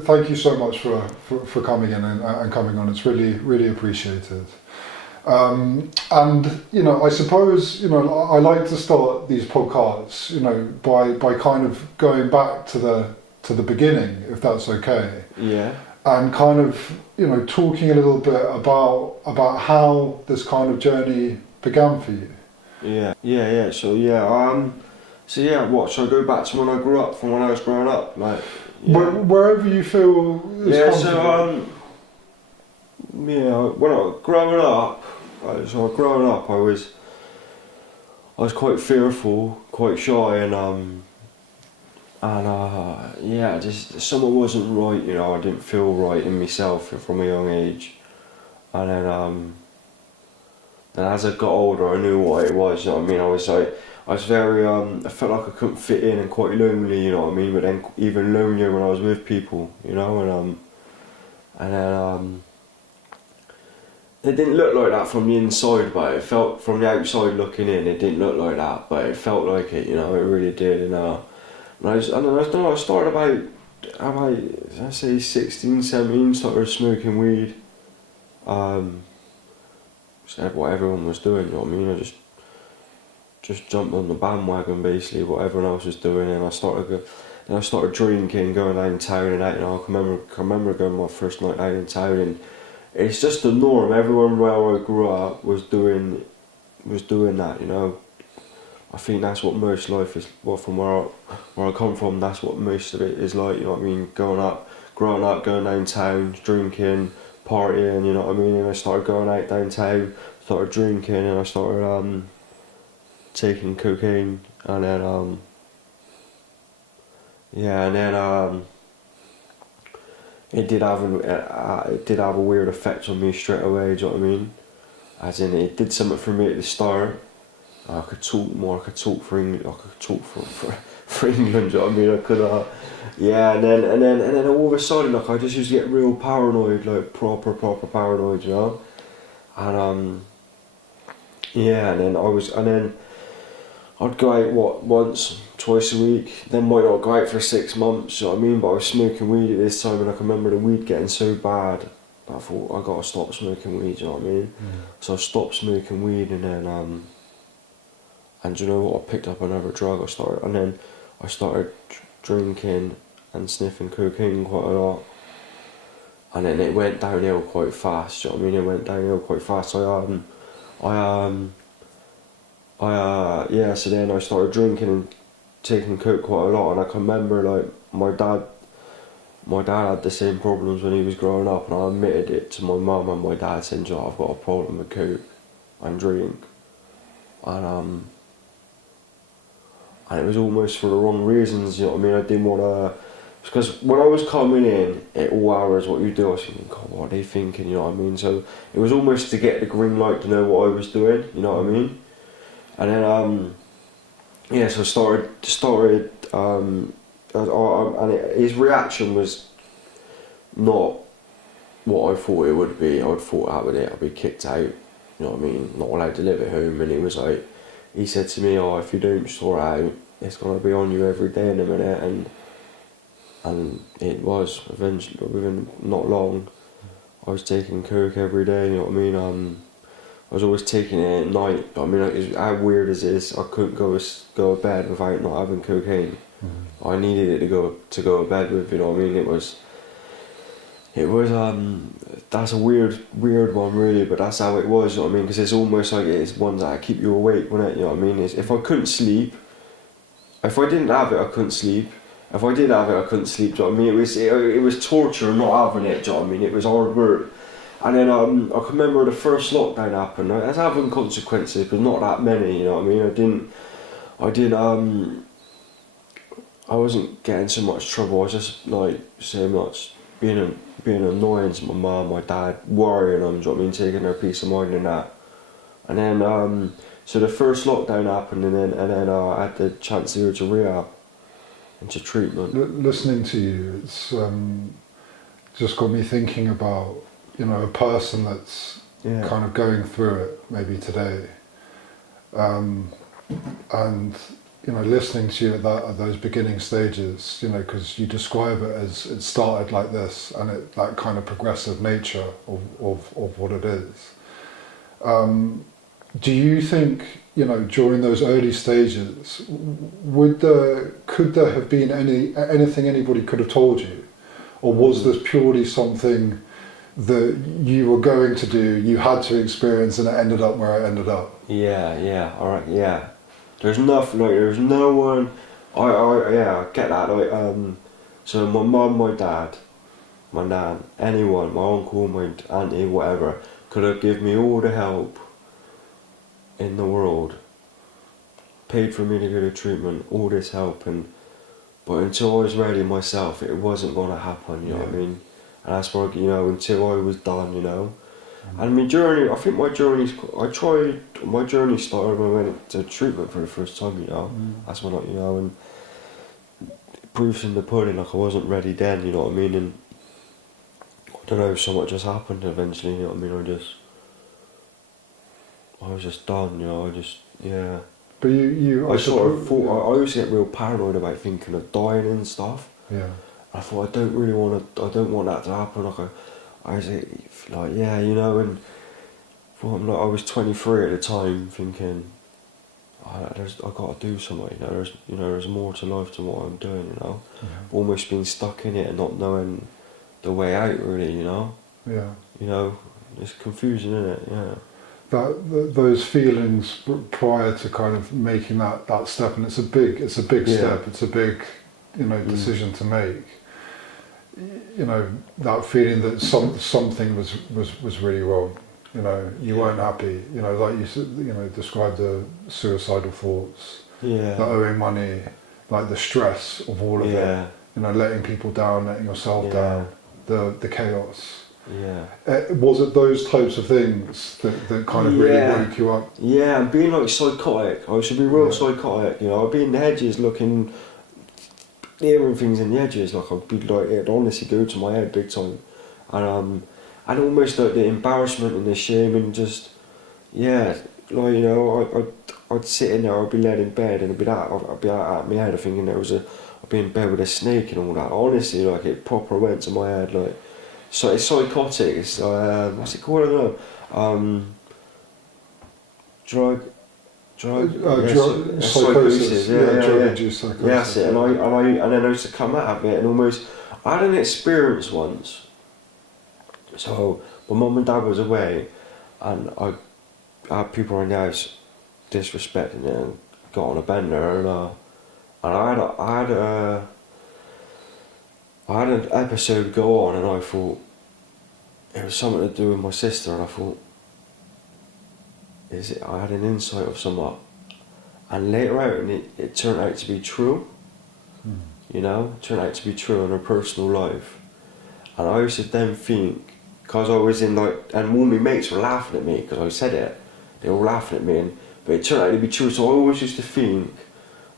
thank you so much for coming in and coming on. It's really appreciated. And I suppose I like to start these podcasts by kind of going back to the beginning, if that's okay. Yeah. And kind of talking a little bit about how this kind of journey began for you. Yeah. So what? Should I go back to when I grew up, from when I was growing up, like? Yeah. Wherever you feel is comfortable. When I was growing up, I was quite fearful, quite shy, and just something wasn't right. I didn't feel right in myself from a young age, and then as I got older, I knew what it was. I was very I felt like I couldn't fit in and quite lonely. But then even lonelier when I was with people. It didn't look like that from the inside, but it felt from the outside looking in. It didn't look like that, but it felt like it. It really did. I started about I say 16, 17, started smoking weed. Said what everyone was doing. I just jumped on the bandwagon, basically what everyone else was doing, and I started drinking, going downtown and out. I can remember going my first night out in town, and it's just the norm. Everyone where I grew up was doing that. I think that's what most life is. Well, from where I come from, that's what most of it is like. Growing up, going downtown, drinking, partying. And I started going out downtown, started drinking, and I started taking cocaine, and then it did have a weird effect on me straight away. Do you know what I mean? As in, it did something for me at the start. I could talk more. I could talk for England. I could talk for England. Do you know what I mean? I could. And then all of a sudden, I just used to get real paranoid, like proper paranoid. And then I'd go out once, twice a week. Then might not go out for 6 months. You know what I mean? But I was smoking weed at this time, and I can remember the weed getting so bad. I thought I gotta stop smoking weed. You know what I mean? So I stopped smoking weed, and then and you know what? I picked up another drug. I started drinking and sniffing cocaine quite a lot, and then it went downhill quite fast. You know what I mean? It went downhill quite fast. So then I started drinking and taking coke quite a lot, and I can remember like my dad had the same problems when he was growing up, and I admitted it to my mum and my dad, saying, "Joe, I've got a problem with coke and drink," and it was almost for the wrong reasons. You know what I mean? I didn't want to, because when I was coming in at all hours, what you do, I was thinking, God, what are they thinking? You know what I mean? So it was almost to get the green light to know what I was doing. You know what I mean? And then so I started his reaction was not what I thought it would be. I'd thought out with it, I'd be kicked out. You know what I mean? Not allowed to live at home. And he was like, he said to me, "Oh, if you don't sort out, it's gonna be on you every day in a minute." And it was eventually, within not long, I was taking coke every day. You know what I mean? I was always taking it at night. I mean, how weird as it is, I couldn't go to bed without not having cocaine. Mm-hmm. I needed it to go to bed with. You know what I mean? It was that's a weird one really, but that's how it was. You know what I mean? Because it's almost like it's ones that keep you awake, wouldn't it? You know what I mean? If I couldn't sleep, if I didn't have it, I couldn't sleep. If I did have it, I couldn't sleep. Do you know what I mean? It was torture not having it. Do you know what I mean? It was hard work. And then I can remember the first lockdown happened. It was having consequences, but not that many. You know what I mean? I wasn't getting so much trouble. I was just like so much being annoying to my mum, my dad, worrying them. Do you know what I mean? Taking their peace of mind and that. And then so the first lockdown happened, and then I had the chance to go to rehab, into treatment. Listening to you, it's just got me thinking about a person that's kind of going through it maybe today, and listening to you at those beginning stages, because you describe it as it started like this, and that kind of progressive nature of what it is. Do you think, during those early stages, could there have been anything anybody could have told you, or was this purely something that you were going to do, you had to experience, and it ended up where it ended up? Yeah, alright, yeah. There's nothing, there's no one, I get that, so my mum, my dad, my nan, anyone, my uncle, my auntie, whatever, could have given me all the help in the world, paid for me to go to treatment, all this help, but until I was ready myself, it wasn't going to happen, you know what I mean? And that's why, until I was done, And my journey, I think my journey started when I went to treatment for the first time, That's when and proof's in the pudding, I wasn't ready then, you know what I mean? And I don't know, so much just happened eventually, you know what I mean? I was just done, But I sort of thought, I used to get real paranoid about thinking of dying and stuff. Yeah. I thought, I don't want that to happen. I was and thought, I was 23 at the time, thinking, I got to do something. There's more to life than what I'm doing. Almost being stuck in it and not knowing the way out, really. Yeah. It's confusing, isn't it? Yeah. Those feelings prior to kind of making that step, and it's a big step. It's a big decision to make. That feeling that something was really wrong. You weren't happy. Like you said, described the suicidal thoughts, the owing money, like the stress of all of it. Letting people down, letting yourself down, the chaos. Yeah. Was it those types of things that kind of really woke you up? Yeah, and being like psychotic. I should be real psychotic. I'd be in the hedges looking, hearing things in the edges, I'd be like, it'd honestly go to my head big time, and almost like the embarrassment and the shame and just, I'd sit in there, I'd be laid in bed and I'd be out my head thinking I'd be in bed with a snake and all that. Honestly, it proper went to my head, so it's psychotic. It's what's it called? I don't know. Drug psychosis. Drug-induced psychosis. Yeah, that's it. And then I used to come out of it and almost. I had an experience once. So my mum and dad was away, and I had people in the house disrespecting it and got on a bender, and I had an episode go on, and I thought it was something to do with my sister, and I thought, I had an insight of something, and later out, and it turned out to be true. It turned out to be true in her personal life, and I used to then think, because I was in and all my mates were laughing at me because I said it. They were laughing at me, but it turned out to be true. So I always used to think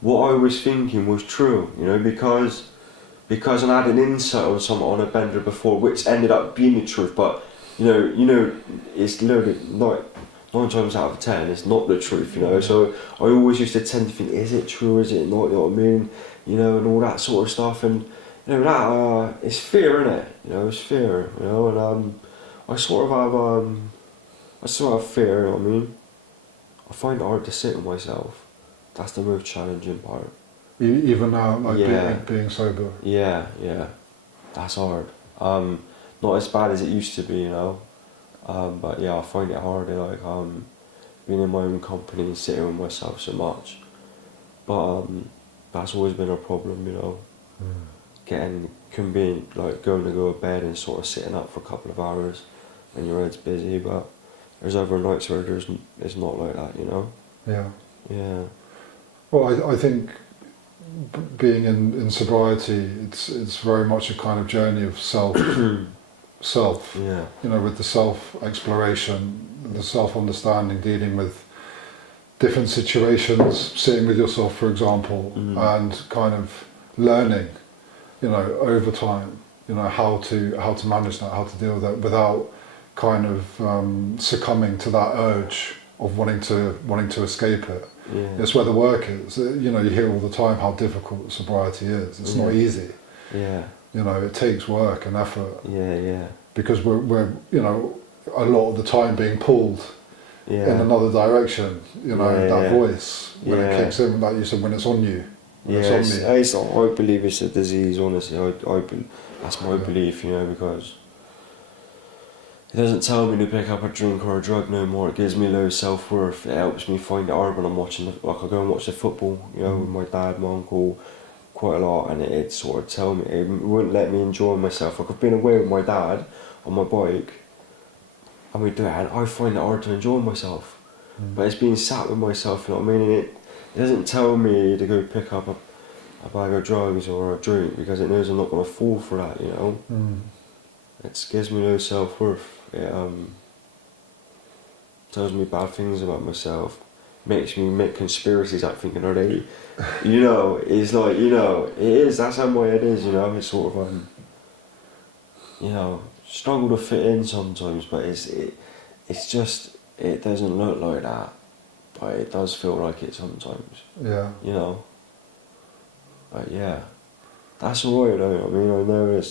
what I was thinking was true, because I had an insight on something on a bender before, which ended up being the truth. But it's loaded 9 times out of 10, it's not the truth. So I always used to tend to think, is it true? Is it not? You know what I mean? And all that sort of stuff. And that it's fear, innit? It's fear. And I sort of have fear. You know what I mean? I find it hard to sit with myself. That's the most challenging part. Even now, being sober. Yeah, that's hard. Not as bad as it used to be, but I find it hard. Being in my own company and sitting with myself so much. But that's always been a problem, going to go to bed and sort of sitting up for a couple of hours when your head's busy, but there's other nights where it's not like that, Yeah. Well, I think being in sobriety, it's very much a kind of journey of self, with the self-exploration, the self-understanding, dealing with different situations, sitting with yourself, for example, and kind of learning, over time, how to manage that, how to deal with that without kind of succumbing to that urge of wanting to escape it. Yeah. It's where the work is. You know, you hear all the time how difficult sobriety is. It's not easy. Yeah. You know, it takes work and effort. Yeah. Because we're you know, a lot of the time being pulled in another direction. You know, that voice when it kicks in, like you said, when it's on you. When it's on me. I believe it's a disease. Honestly, that's my belief. You know, because it doesn't tell me to pick up a drink or a drug no more. It gives me low self-worth. It helps me find it hard when I'm watching, like I go and watch the football, you know, with my dad, my uncle, quite a lot, and it sort of tell me, it wouldn't let me enjoy myself. Like I've been away with my dad on my bike, and we do it, and I find it hard to enjoy myself. But it's being sat with myself, you know what I mean? And it doesn't tell me to go pick up a bag of drugs or a drink, because it knows I'm not going to fall for that, you know? It gives me no self-worth. It tells me bad things about myself, makes me make conspiracies out thinking, are they, you know, it's like, you know, it is, that's how my head is, you know, it's sort of, you know, struggle to fit in sometimes, but it's just, it doesn't look like that, but it does feel like it sometimes, you know, but yeah, that's alright though. I mean, I know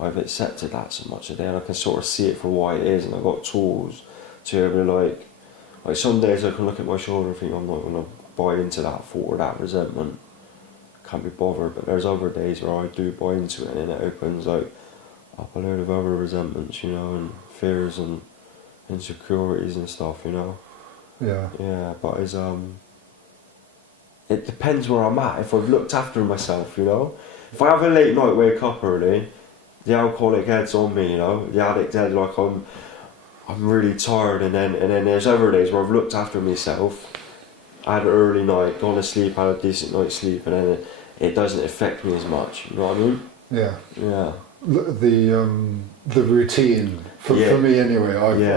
I've accepted that so much today, and I can sort of see it for what it is, and I've got tools to be able to like some days I can look at my shoulder and think I'm not going to buy into that thought or that resentment, can't be bothered, but there's other days where I do buy into it, and then it opens like up a load of other resentments, you know, and fears and insecurities and stuff, you know. Yeah, but it's it depends where I'm at. If I've looked after myself, you know, if I have a late night, wake up early, the alcoholic head's on me, you know, the addict head, like I'm really tired, and then there's other days where I've looked after myself, I had an early night, gone to sleep, had a decent night's sleep, and then it doesn't affect me as much, you know what I mean? Yeah. The routine, for me anyway,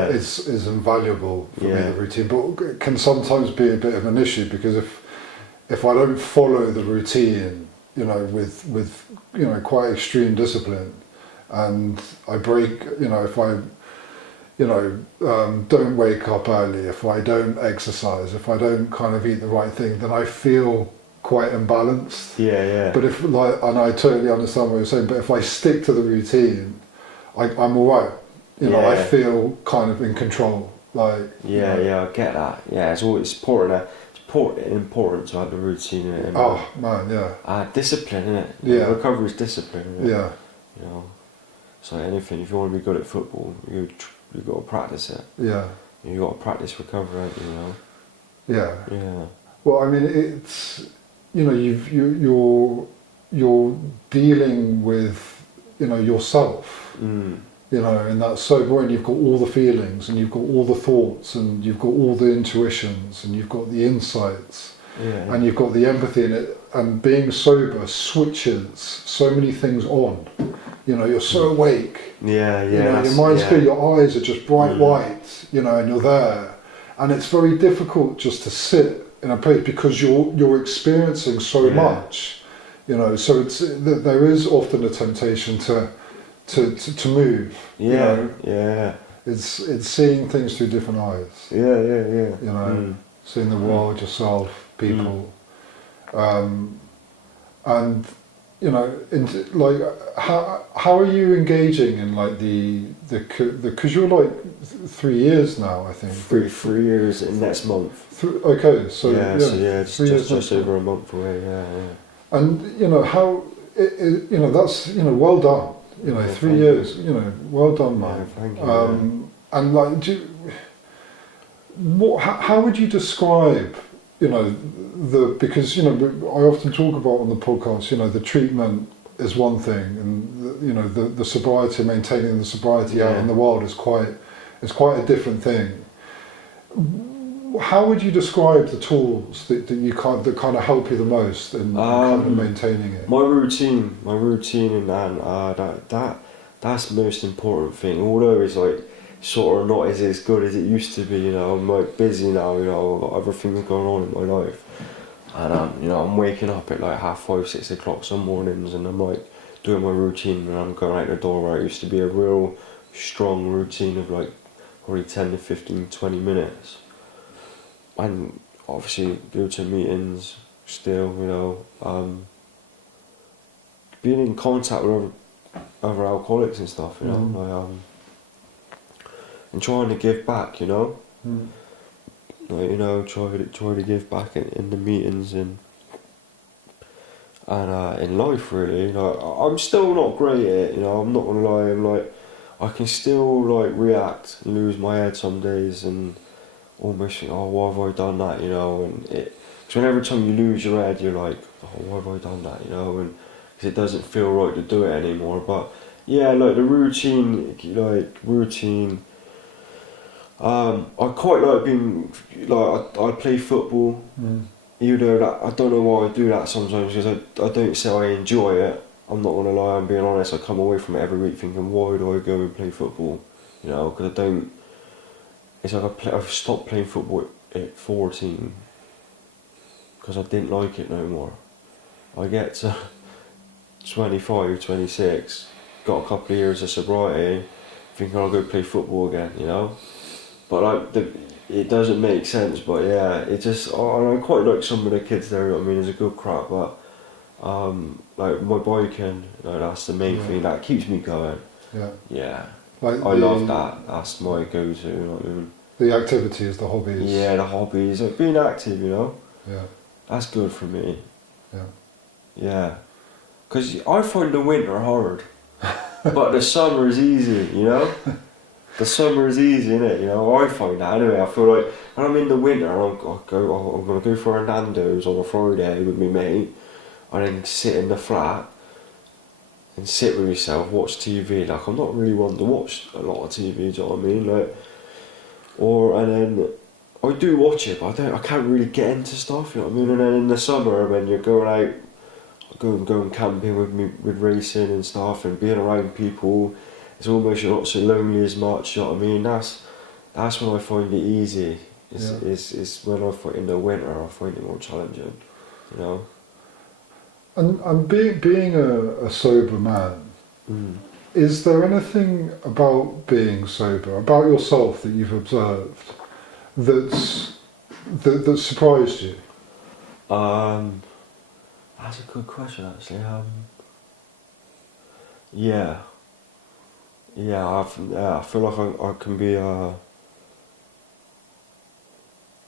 is invaluable for me, the routine, but it can sometimes be a bit of an issue, because if I don't follow the routine, you know, with you know, quite extreme discipline, and I break, you know, if I, you know, don't wake up early, if I don't exercise, if I don't kind of eat the right thing, then I feel quite imbalanced. But if, like, and I totally understand what you're saying, but if I stick to the routine, I'm alright, you know, I feel kind of in control, like. I get that. Yeah, it's always important. It's important to have the routine in it. Oh man, discipline, innit? Recovery is discipline, innit? You know, so anything, if you want to be good at football, you got to practice it. You got to practice recovery, you know. Well, I mean, it's, you know, you're dealing with, you know, yourself. You know, and that's so boring. You've got all the feelings, and you've got all the thoughts, and you've got all the intuitions, and you've got the insights, and you've got the empathy in it. And being sober switches so many things on. You know, you're so awake. You know, your mind's clear, your eyes are just bright white. You know, and you're there, and it's very difficult just to sit in a place because you're experiencing so much. You know, so there is often a temptation to move. You know? It's seeing things through different eyes. You know, seeing the world, yourself, people, and you know, like how are you engaging in like the because you're like 3 years now, I think. 3 years in next month. Okay, so it's just over a month away. And you know how you know, that's, you know, well done. You know, 3 years. You know, well done, man. Thank you. And like, how would you describe, you know, because, you know, I often talk about on the podcast, you know, the treatment is one thing, and you know, the sobriety, maintaining the sobriety out in the world is quite a different thing. How would you describe the tools that kind of help you the most in kind of maintaining it? My routine, and that's the most important thing. Although it's like sort of not as good as it used to be, you know. I'm like busy now, you know, I've got other things going on in my life, and you know, I'm waking up at like 5:30, 6 o'clock some mornings, and I'm like doing my routine, and I'm going out the door where it used to be a real strong routine of like probably 10 to 15, 20 minutes. And obviously go to meetings still, you know, being in contact with other alcoholics and stuff, you know, and trying to give back, you know, like, you know, try to give back in the meetings and in life really. You know, I'm still not great at it, you know, I'm not gonna lie. I'm like, I can still like react and lose my head some days and almost think, oh, why have I done that, you know, and because every time you lose your head you're like, oh, why have I done that, you know, and cause it doesn't feel right to do it anymore. But yeah, like the routine, I quite like being, like, I play football, even though that, I don't know why I do that sometimes, because I don't say I enjoy it. I'm not gonna lie, I'm being honest, I come away from it every week thinking, why do I go and play football, you know, because I don't, it's like I've stopped playing football at 14, because I didn't like it no more. I get to 25, 26, got a couple of years of sobriety, thinking I'll go play football again, you know. But like it doesn't make sense. But yeah, it just I quite like some of the kids there. You know what I mean, there's a good crowd, but like my biking, you know, that's the main thing that keeps me going. Yeah. Like I love that. That's my go-to. You know what I mean? The activities, the hobbies. Yeah, the hobbies, like being active. You know. Yeah. That's good for me. Yeah. Yeah. Because I find the winter hard, but the summer is easy. You know. The summer is easy, innit? You know, I find that anyway. I feel like when I'm in the winter, I'm gonna go for a Nando's on a Friday with my mate, and then sit in the flat and sit with myself, watch TV. Like, I'm not really one to watch a lot of TV. Do you know what I mean? Like, and then I do watch it, but I can't really get into stuff. You know what I mean? And then in the summer, when you're going out, going camping with racing and stuff, and being around people. It's almost you're not so lonely as much, you know what I mean? That's when I find it easy. It's when I find in the winter I find it more challenging, you know. And being a sober man, is there anything about being sober, about yourself that you've observed that surprised you? That's a good question actually. Yeah. Yeah, I feel like I can be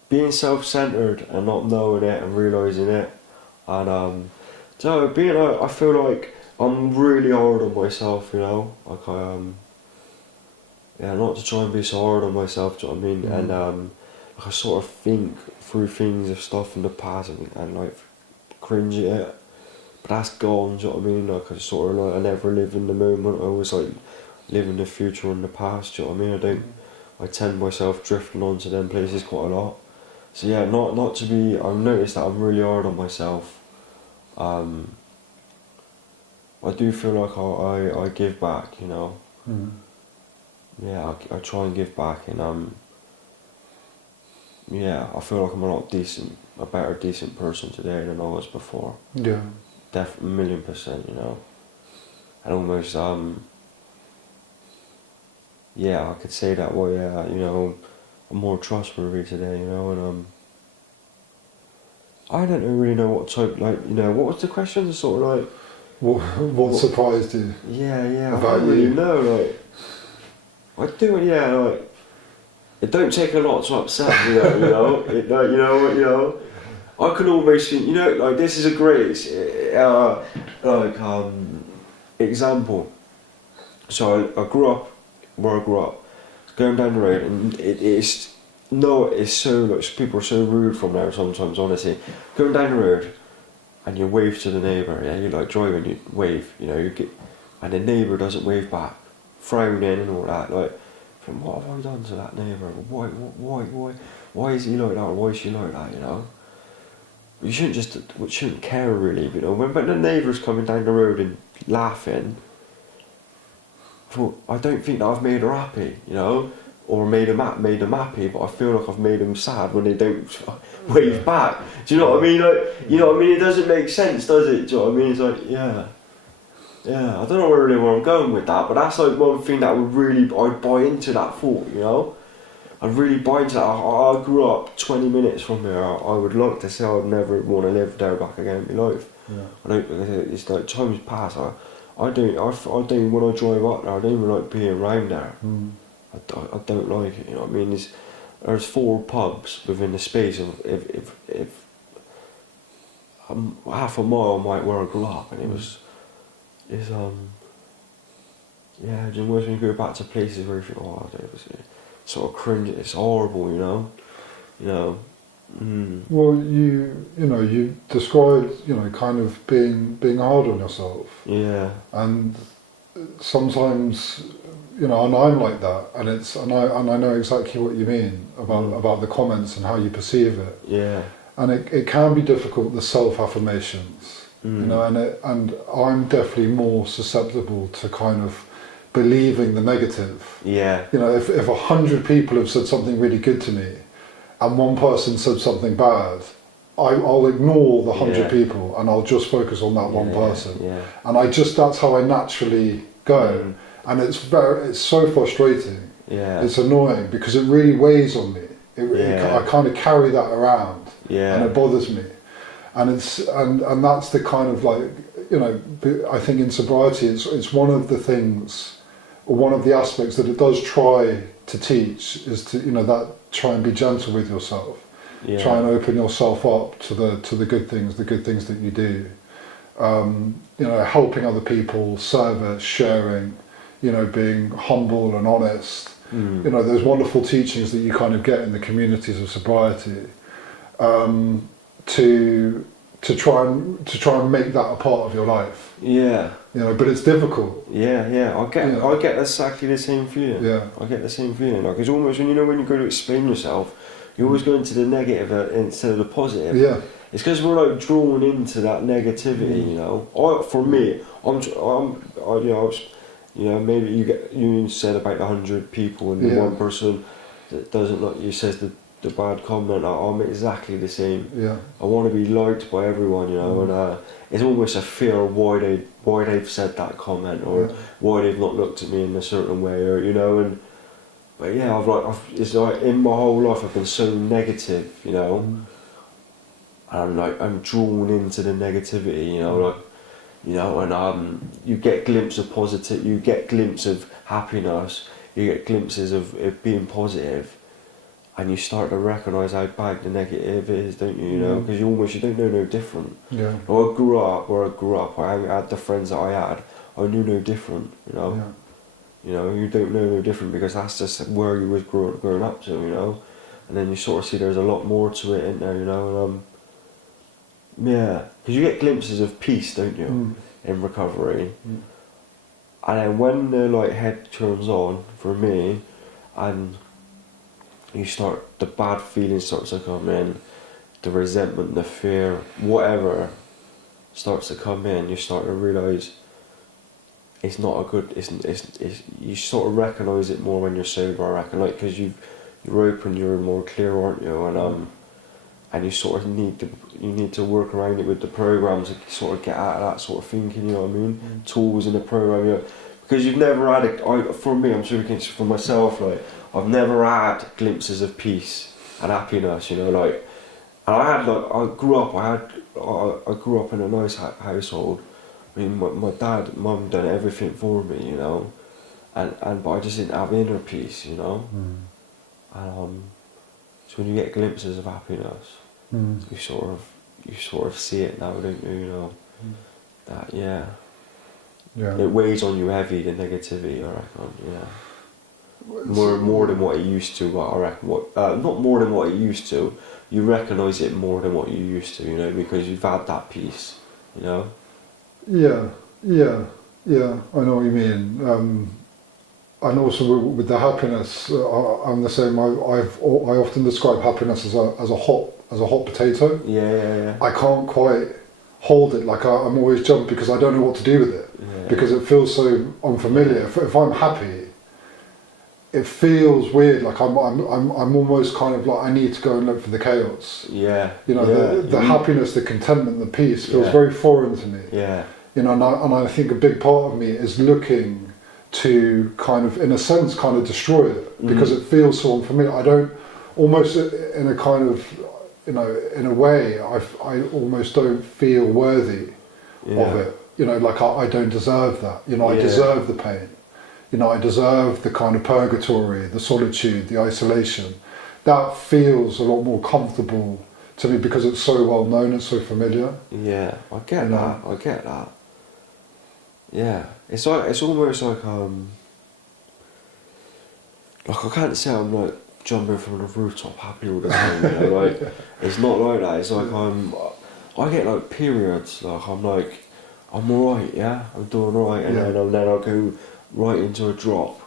being self-centered and not knowing it and realising it, and so I feel like I'm really hard on myself, you know, like not to try and be so hard on myself, do you know what I mean? And like I sort of think through things of stuff in the past and like cringe at it, but that's gone, do you know what I mean? Like I sort of like I never live in the moment. I always like live in the future and the past, do you know what I mean? I tend myself drifting onto them places quite a lot. So yeah, not to be, I've noticed that I'm really hard on myself. I do feel like I give back, you know. Yeah, I try and give back, and yeah, I feel like I'm a better decent person today than I was before. Yeah. 1,000,000%, you know. And almost yeah, I could say that. Well, yeah, you know, I'm more trustworthy today, you know, and I don't really know what type, like, you know, what was the question? Sort of like, what surprised you? Yeah, about I don't really you? know, like, I do, yeah, like, it don't take a lot to upset me, you know, it, like, you know, I can almost think, you know, like, this is a great, example. So I grew up where I grew up, going down the road, and it's so, like, people are so rude from there sometimes, honestly. Going down the road, and you wave to the neighbour, yeah, you like driving, you wave, you know, and the neighbour doesn't wave back, frowning and all that, like, from what have I done to that neighbour? Why is he like that, or why is she like that, you know? You shouldn't care really, you know, but the neighbour's coming down the road and laughing, I don't think that I've made her happy, you know, or made them happy, but I feel like I've made them sad when they don't wave back. Do you know what I mean? Like, you know what I mean? It doesn't make sense, does it? Do you know what I mean? It's like, yeah. I don't know really where I'm going with that, but that's like one thing that would really, I'd buy into that thought, you know. I'd really buy into that. I grew up 20 minutes from there. I would like to say I'd never want to live there back again in my life. Yeah. I don't, it's like times pass. I don't when I drive up there. I don't even like being around there. I don't like it. You know what I mean? There's 4 pubs within the space of if half a mile might where I grew up, and it's yeah. Just when you go back to places where you think, oh, it was sort of cringe. It's horrible, you know. Well, you described, kind of being hard on yourself. Yeah. And sometimes, and I'm like that, and I know exactly what you mean about the comments and how you perceive it. Yeah. And it can be difficult, the self-affirmations, and I'm definitely more susceptible to kind of believing the negative. Yeah. If 100 people have said something really good to me, and one person said something bad, I'll ignore the 100 people and I'll just focus on that one person. Yeah. And that's how I naturally go. And it's so frustrating. Yeah. It's annoying because it really weighs on me. I kind of carry that around. Yeah. And it bothers me. And and that's the kind of I think in sobriety it's one of the things, or one of the aspects that it does try to teach is to that try and be gentle with yourself. Yeah. Try and open yourself up to the good things that you do. Helping other people, service, sharing, being humble and honest. Those wonderful teachings that you kind of get in the communities of sobriety. To try and make that a part of your life. Yeah. But it's difficult. Yeah. I get exactly the same feeling. Yeah. I get the same feeling. Like it's almost when you go to explain yourself, you always go into the negative instead of the positive. Yeah. It's because we're like drawn into that negativity. For me, maybe you said about 100 people and the one person that doesn't like you says the bad comment. I'm exactly the same. Yeah. I want to be liked by everyone, and it's almost a fear of why they've said that comment or why they've not looked at me in a certain way, or But yeah, it's like in my whole life I've been so negative, and I'm drawn into the negativity, and you get glimpses of positive, you get glimpses of happiness, you get glimpses of it being positive. And you start to recognise how bad the negative is, don't you? Because you don't know no different. Yeah. I grew up. I had the friends that I had. I knew no different. Yeah. You don't know no different because that's just where you was growing up to. And then you sort of see there's a lot more to it, isn't there? And because you get glimpses of peace, don't you, in recovery. And then when the head turns on for me, and the bad feelings starts to come in, the resentment, the fear, whatever starts to come in, you start to realise it's not a good, you sort of recognise it more when you're sober, I reckon, because you're open, you're more clear, aren't you, and you sort of need to work around it with the programmes to sort of get out of that sort of thinking, you know what I mean, tools in the programme, because you've never had for me, I'm speaking for myself, I've never had glimpses of peace and happiness, and I grew up in a nice household. I mean, my dad, mum done everything for me, but I just didn't have inner peace, And so when you get glimpses of happiness, you sort of see it now, don't you? That it weighs on you heavy, the negativity, I reckon, More than what it used to, I reckon. Not more than what it used to. You recognise it more than what you used to, because you've had that peace, Yeah. I know what you mean. And also with the happiness, I'm the same. I often describe happiness as a hot potato. Yeah. I can't quite hold it. I'm always jumping because I don't know what to do with it because it feels so unfamiliar. If I'm happy, it feels weird. I'm almost kind of I need to go and look for the chaos. Yeah. The happiness, the contentment, the peace feels very foreign to me. Yeah. And I think a big part of me is looking to kind of, in a sense, kind of destroy it because it feels so unfamiliar. I don't, almost in a kind of, you know, in a way, I almost don't feel worthy of it. You know, like I don't deserve that. You know, I deserve the pain. You know, I deserve the kind of purgatory, the solitude, the isolation. That feels a lot more comfortable to me because it's so well known, it's so familiar. Yeah, I get that. I get that. Yeah, it's like, it's almost like I can't say I'm like jumping from the rooftop happy all the time. You know, like it's not like that. It's like I get like periods. Like I'm alright. Yeah, I'm doing alright, and then I'll go right into a drop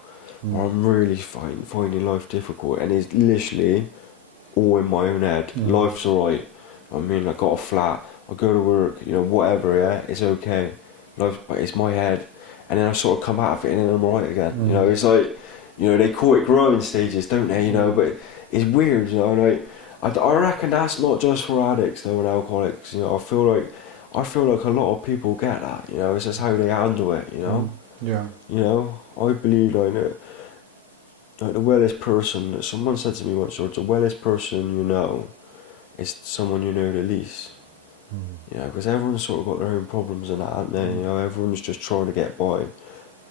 where I'm really finding life difficult, and it's literally all in my own head. Life's alright. I mean, I got a flat. I go to work. You know, whatever. Yeah, it's okay. Life, but it's my head, and then I sort of come out of it, and then I'm alright again. You know, it's like, you know, they call it growing stages, don't they? You know, but it's weird. You know, like I reckon that's not just for addicts though and alcoholics. You know, I feel like a lot of people get that. You know, it's just how they handle it. You know. Yeah. You know, I believe like the wellest person. Someone said to me once, the wellest person you know is someone you know the least. You know, because everyone's sort of got their own problems and that, aren't they? You know, everyone's just trying to get by. You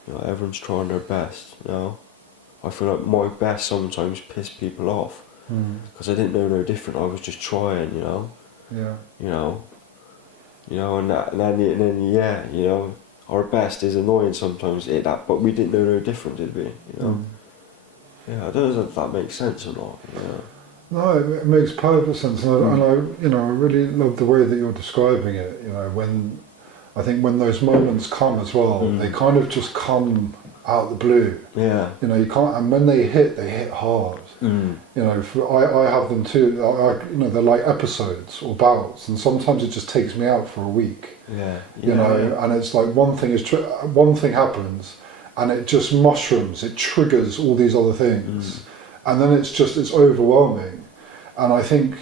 know, everyone's trying their best. You know, I feel like my best sometimes piss people off because I didn't know no different. I was just trying. You know. Yeah. You know. You know, and then yeah, you know, our best is annoying sometimes. But we didn't know no different, did we? You know. Yeah, I don't know if that makes sense or not. You know. No, it makes perfect sense, and I, you know, I really love the way that you're describing it. You know, when those moments come as well, they kind of just come out of the blue. Yeah. You know, you can't, and when they hit hard. You know, I have them too. You know, they're like episodes or bouts, and sometimes it just takes me out for a week. Yeah. You know, and it's like one thing happens, and it just mushrooms. It triggers all these other things. And then it's overwhelming. And I think,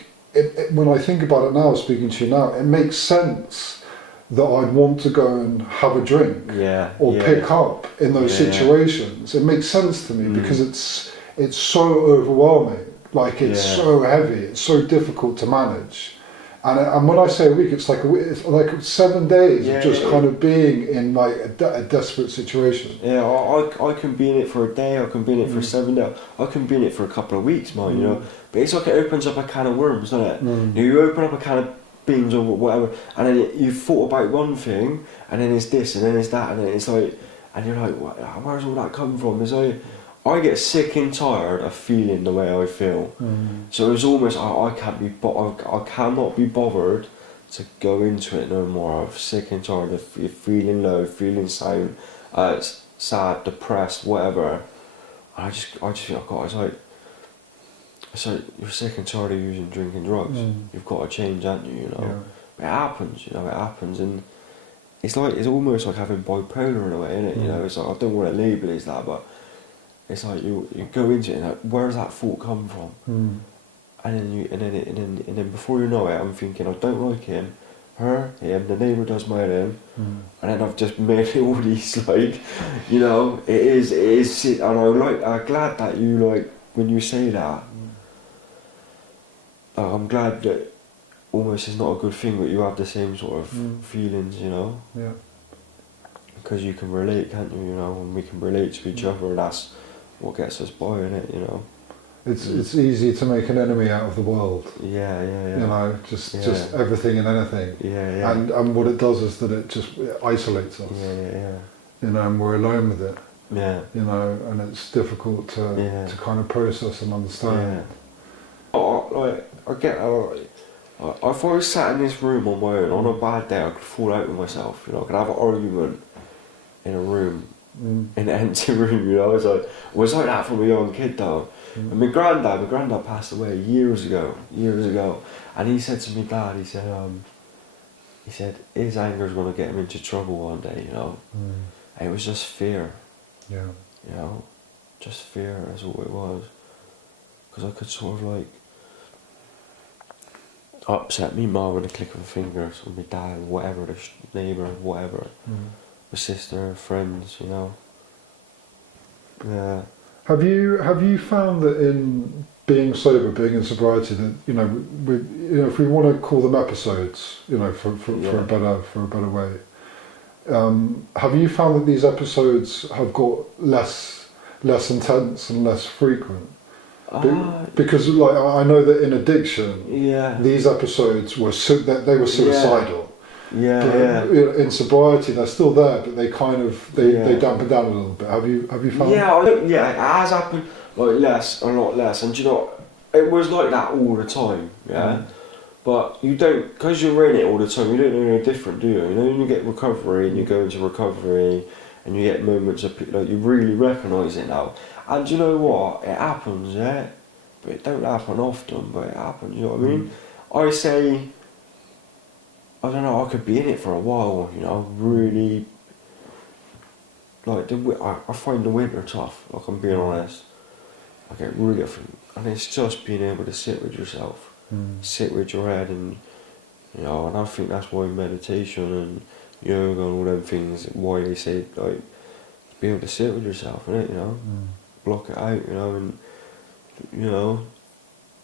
when I think about it now, speaking to you now, it makes sense that I'd want to go and have a drink or pick up in those situations. It makes sense to me because it's so overwhelming. Like it's so heavy, it's so difficult to manage. And when I say a week, it's like it's like 7 days of just kind of being in like a desperate situation. Yeah, I can be in it for a day, I can be in it for 7 days, I can be in it for a couple of weeks, man, you know. But it's like it opens up a can of worms, doesn't it? You open up a can of beans or whatever, and then you've thought about one thing, and then it's this, and then it's that, and then it's like, and you're like, where's all that come from? It's like, I get sick and tired of feeling the way I feel. So it's almost I cannot be bothered to go into it no more. I'm sick and tired of feeling low, feeling sad, depressed, whatever. And I just think it's like you're sick and tired of using drinking drugs. You've got to change, haven't you? You know, it happens. You know, it happens, and it's almost like having bipolar in a way, isn't it? You know, it's like I don't want to label it as that, but it's like you go into it and like, where's that thought come from? And then before you know it, I'm thinking I don't like him, her, him, the neighbour does my head in, and then I've just made all these like, you know, it is, and I'm glad that you like when you say that. I'm glad that almost it's not a good thing, but you have the same sort of feelings, you know. Yeah. Because you can relate, can't you? You know, and we can relate to each other, and that's what gets us by, innit, you know. It's easy to make an enemy out of the world. Yeah. You know, just everything and anything. Yeah. And what it does is that it isolates us. Yeah. You know, and we're alone with it. Yeah. You know, and it's difficult to kind of process and understand. If I was sat in this room on my own, on a bad day, I could fall out with myself, you know, I could have an argument in a room, in an empty room, you know. It was like that from a young kid though. And my granddad passed away years ago, and he said to me, Dad, he said his anger's going to get him into trouble one day, you know. And it was just fear. Yeah. You know, just fear, that's all it was. Because I could sort of like upset me mum with a click of a finger, or my dad, whatever, the neighbour, whatever, my sister, friends, you know. Yeah. Have you found that in being sober, being in sobriety, that if we want to call them episodes, for a better way, have you found that these episodes have got less intense and less frequent? Because like I know that in addiction, these episodes were they were suicidal. In sobriety, they're still there, but they kind of they dampen down a little bit. Have you found? It has happened like a lot less, and it was like that all the time. But you don't, because you're in it all the time. You don't know any different, do you? When you get recovery and you go into recovery, and you get moments of like you really recognise it now. And you know what? It happens, but it don't happen often. But it happens. You know what I mean? I say. I don't know, I could be in it for a while, really, like, I find the winter tough, like I'm being honest. I get really, and it's just being able to sit with yourself, sit with your head, and, and I think that's why meditation and yoga and all them things, why they say, like, be able to sit with yourself, innit, block it out, and,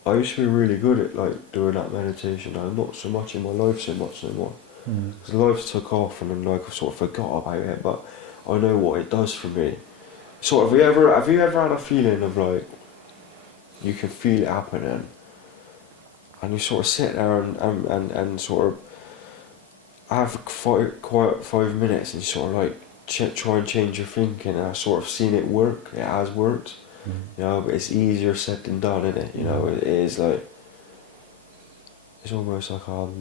I used to be really good at like doing that meditation. I'm not so much in my life so much anymore. Because life took off and then like I sort of forgot about it. But I know what it does for me. Sort of, have you ever had a feeling of like you can feel it happening, and you sort of sit there and sort of have quiet 5 minutes and sort of like try and change your thinking. And I've sort of seen it work. It has worked. But it's easier said than done, isn't it? It is like, it's almost like, so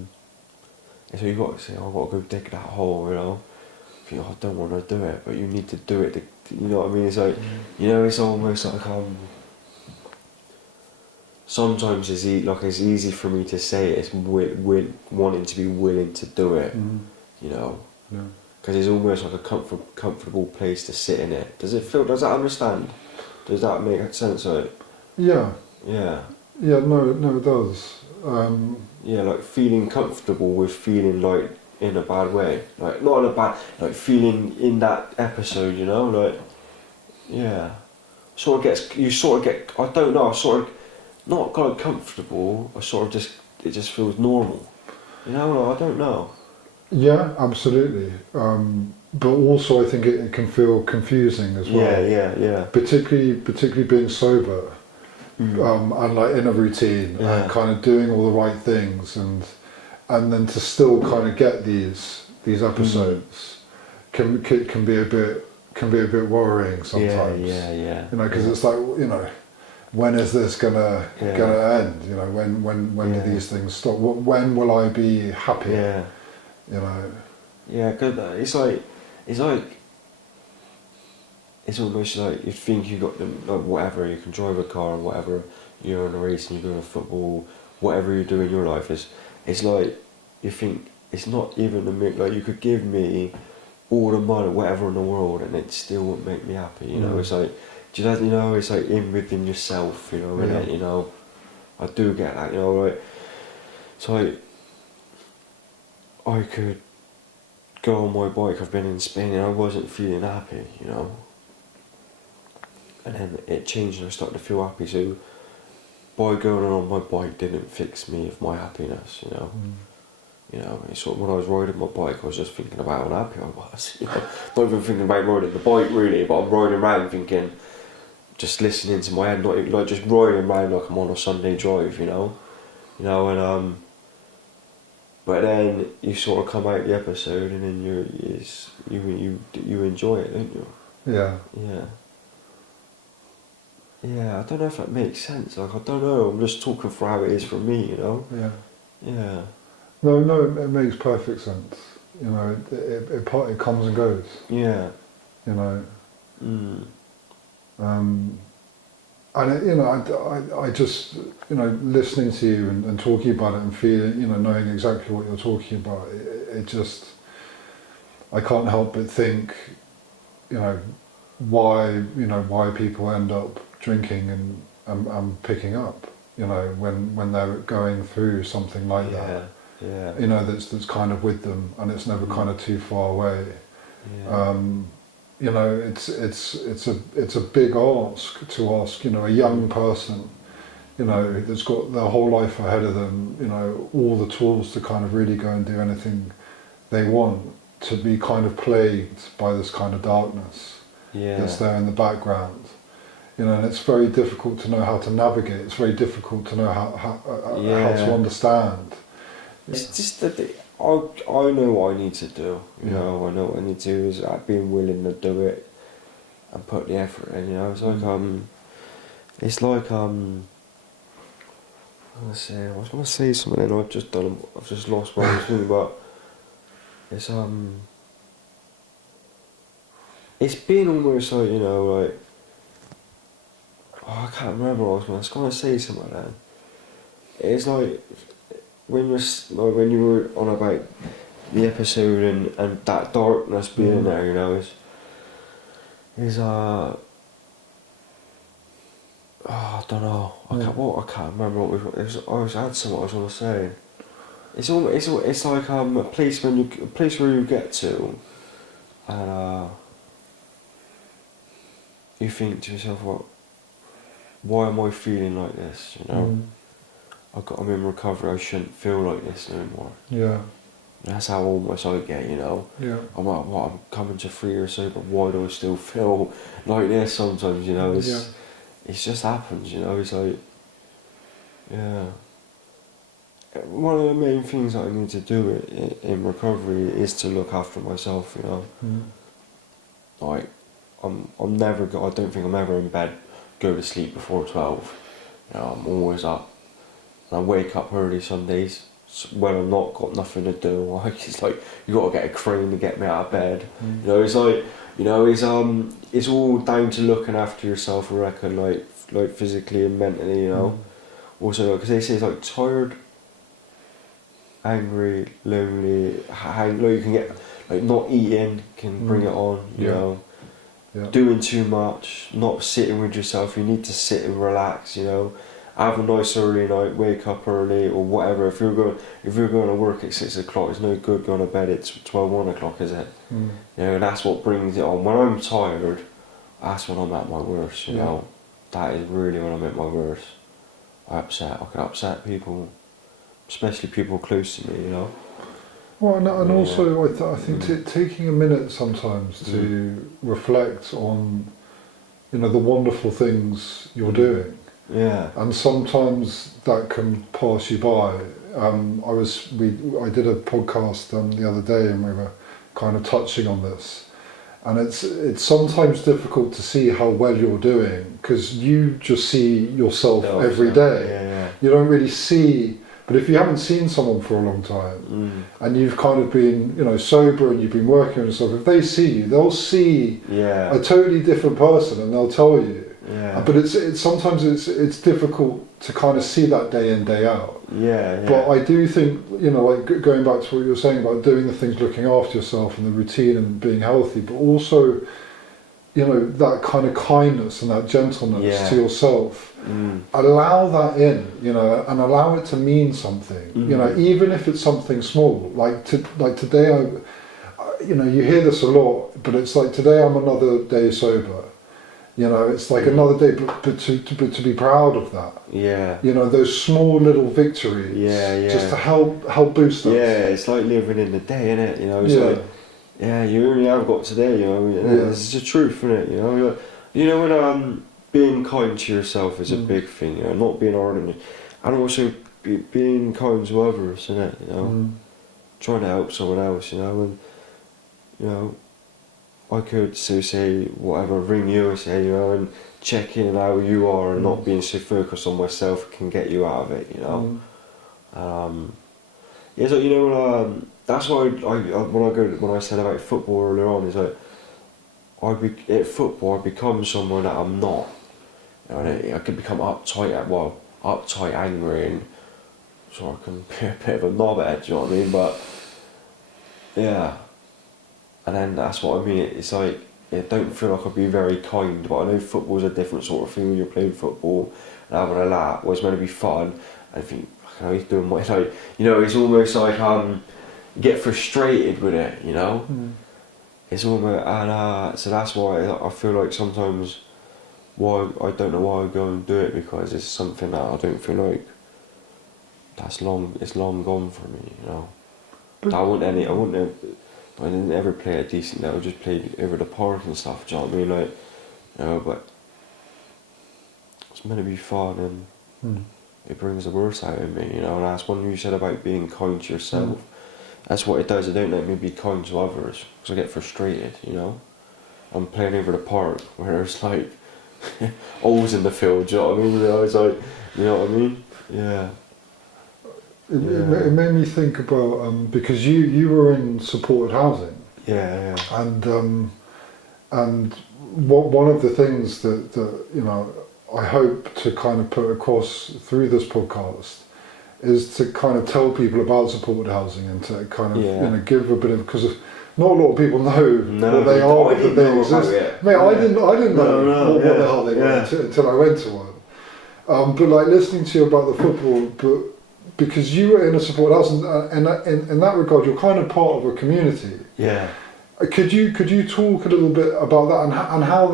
you've got to say, I've got to go dig that hole, I don't want to do it, but you need to do it, you know what I mean? It's like, it's almost like, sometimes it's easy for me to say it, it's wanting to be willing to do it, because it's almost like a comfortable place to sit in it. Does that understand? Does that make sense? Yeah. Yeah. Yeah, no, it does. Like feeling comfortable with feeling like in a bad way. Like, not in a bad, like feeling in that episode, like, yeah. I don't know, not kind of comfortable, it just feels normal. Like, I don't know. Yeah, absolutely. But also I think it can feel confusing as well. Yeah. Particularly being sober, and like in a routine, and kind of doing all the right things, and then to still kind of get these episodes can be a bit worrying sometimes. Yeah. Because it's like, when is this gonna end? When do these things stop? When will I be happy? Yeah, because it's almost like you think you got them, like whatever, you can drive a car and whatever, you're in a race and you're doing football, whatever you do in your life it's like you think it's not even like you could give me all the money, whatever in the world, and it still wouldn't make me happy. It's like, it's like within yourself, innit? I do get that, like, it's like I could go on my bike. I've been in Spain and I wasn't feeling happy, and then it changed and I started to feel happy. So by going on my bike didn't fix me of my happiness, It's sort of, when I was riding my bike, I was just thinking about how happy I was. Not even thinking about riding the bike really, but I'm riding around thinking, just listening to my head, not even, like just riding around like I'm on a Sunday drive, and but then you sort of come out the episode and then you enjoy it, don't you? Yeah. Yeah, I don't know if that makes sense. Like, I don't know. I'm just talking for how it is for me, Yeah. Yeah. No, it makes perfect sense. It comes and goes. Yeah. And I just, listening to you and talking about it and feeling, knowing exactly what you're talking about, it just, I can't help but think, why people end up drinking and picking up, when they're going through something like that. Yeah. That's kind of with them and it's never kind of too far away. you know, it's a big ask to ask, you know, a young person, you know, that's got their whole life ahead of them, you know, all the tools to kind of really go and do anything they want, to be kind of plagued by this kind of darkness that's there in the background. You know, and it's very difficult to know how to navigate. It's very difficult to know how to understand. It's just that I know what I need to do. You know, I know what I need to do is being willing to do it and put the effort in. You know, it's like I was gonna say something, and I've just lost what I was thinking about. It's been almost like, you know, like, I can't remember what I was going to say something like that. It's like when you were on about the episode and that darkness being there, you know, I don't know. I can't remember what I had something I was going to say. It's like a place where you get to, and you think to yourself, why am I feeling like this? You know, I'm in recovery. I shouldn't feel like this anymore. Yeah. That's how almost I get. You know. Yeah. I'm like, I'm coming to 3 years sober. Why do I still feel like this sometimes? You know, it just happens. You know, it's like, yeah. One of the main things that I need to do in recovery is to look after myself, you know. Like, I'm never, I don't think I'm ever in bed, go to sleep before 12. You know, I'm always up. And I wake up early some days when I'm not got nothing to do. Like, it's like, you got to get a crane to get me out of bed. You know, it's like, you know, it's all down to looking after yourself, I reckon, like physically and mentally, you know. Also, because they say it's like tired, angry, lonely, like you can get, like, not eating can bring it on, you know. Doing too much, not sitting with yourself. You need to sit and relax, you know. Have a nice early night, wake up early or whatever. If you're going to work at 6 o'clock, it's no good going to bed at 1 o'clock, is it? You know, and that's what brings it on. When I'm tired, that's when I'm at my worst, you know. That is really when I'm at my worst. I can upset people, especially people close to me, you know. Well, and also I think taking a minute sometimes to reflect on, you know, the wonderful things you're doing. Yeah. And sometimes that can pass you by. I did a podcast the other day, and we were kind of touching on this. And it's sometimes difficult to see how well you're doing, because you just see yourself every day. Yeah. You don't really see. But if you haven't seen someone for a long time, and you've kind of been, you know, sober and you've been working on yourself, if they see you, they'll see a totally different person, and they'll tell you. Yeah. But it's sometimes it's difficult to kind of see that day in, day out. Yeah. But I do think, you know, like going back to what you were saying about doing the things, looking after yourself and the routine and being healthy, but also, you know, that kind of kindness and that gentleness to yourself. Allow that in, you know, and allow it to mean something. You know, even if it's something small. Like today, you know, you hear this a lot, but it's like, today I'm another day sober. You know, it's like another day, but to be proud of that. Yeah. You know, those small little victories. Yeah. Just to help boost us. Yeah, it's like living in the day, isn't it? You know, it's like, you only have got today. You know, it's the truth, isn't it? You know, when being kind to yourself is a big thing. You know, not being hard on you, and also being kind to others, isn't it? You know, trying to help someone else. You know, and you know. I could say whatever, ring you and say, you know, and check in how you are, and not being so focused on myself can get you out of it, you know. So, you know, that's why when I said about football earlier on, is like, at football I become someone that I'm not. You know, I could become uptight, angry, and so I can be a bit of a knobhead, do you know what I mean? But yeah. And then that's what I mean, it's like, I don't feel like I'd be very kind, but I know football's a different sort of thing when you're playing football and having a laugh. Well, it's meant to be fun, and I think, he's doing my, like, you know, it's almost like, you get frustrated with it, you know? it's almost, and so that's why I feel like sometimes why I don't know why I go and do it, because it's something that I don't feel like it's long gone for me, you know. But I didn't ever play at decent level, just played over the park and stuff, do you know what I mean? Like, you know, but it's meant to be fun, and it brings the worst out of me, you know. And that's one you said about being kind to yourself. That's what it does. It don't let me be kind to others, because I get frustrated, you know. I'm playing over the park where there's like holes in the field, do you know what I mean? I was like, you know what I mean? Yeah. It made me think about because you were in supported housing. Yeah. And one of the things that you know I hope to kind of put across through this podcast is to kind of tell people about supported housing, and to kind of you know give a bit of, because not a lot of people know what they are, that they exist. Mate, I didn't know what the hell they were until I went to one. But like listening to you about the football, but because you were in a supported house, and in that regard, you're kind of part of a community. Yeah. Could you talk a little bit about that, and how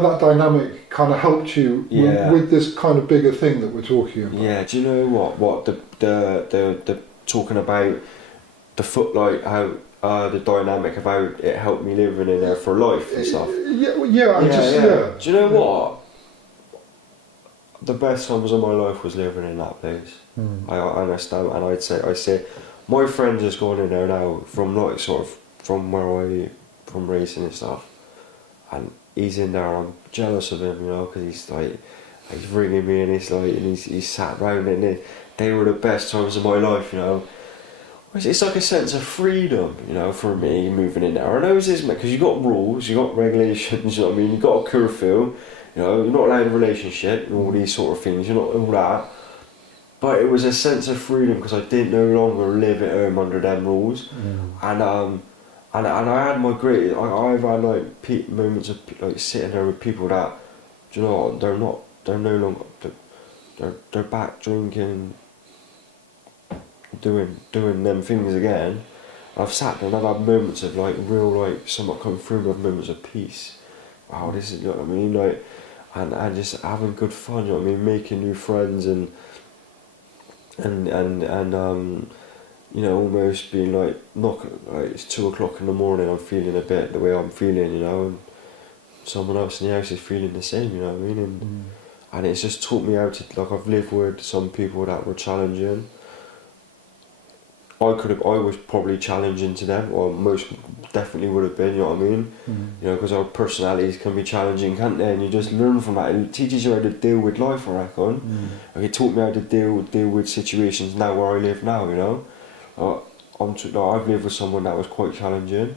that dynamic kind of helped you with this kind of bigger thing that we're talking about? Yeah. Do you know what the talking about the foot, like how the dynamic of how it helped me living in there for life and stuff. Yeah. Do you know what? The best times of my life was living in that place. I understand, and I say, my friend has gone in there now from like sort of from from racing and stuff, and he's in there. And I'm jealous of him, you know, because he's ringing me, and he's sat round, and they were the best times of my life, you know. It's like a sense of freedom, you know, for me moving in there. I know it's because you got rules, you got regulations, you know what I mean. You got a curfew, you know. You're not allowed a relationship and all these sort of things. You're not all that. But it was a sense of freedom because I didn't no longer live at home under them rules, and I had my great. I've had like moments of like sitting there with people that, do you know what, they're no longer they're back drinking, doing them things again. I've sat there and I've had moments of like real like somewhat come through with moments of peace. Wow, this is, you know what I mean, like, and just having good fun, you know what I mean, making new friends and you know, almost being like it's 2 o'clock in the morning, I'm feeling a bit the way I'm feeling, you know, and someone else in the house is feeling the same, you know what I mean, and it's just taught me how to, like, I've lived with some people that were challenging. I was probably challenging to them, or most definitely would have been, you know what I mean? You know, because our personalities can be challenging, can't they? And you just learn from that. It teaches you how to deal with life, I reckon. Like, it taught me how to deal with situations now where I live now, you know? I've lived with someone that was quite challenging.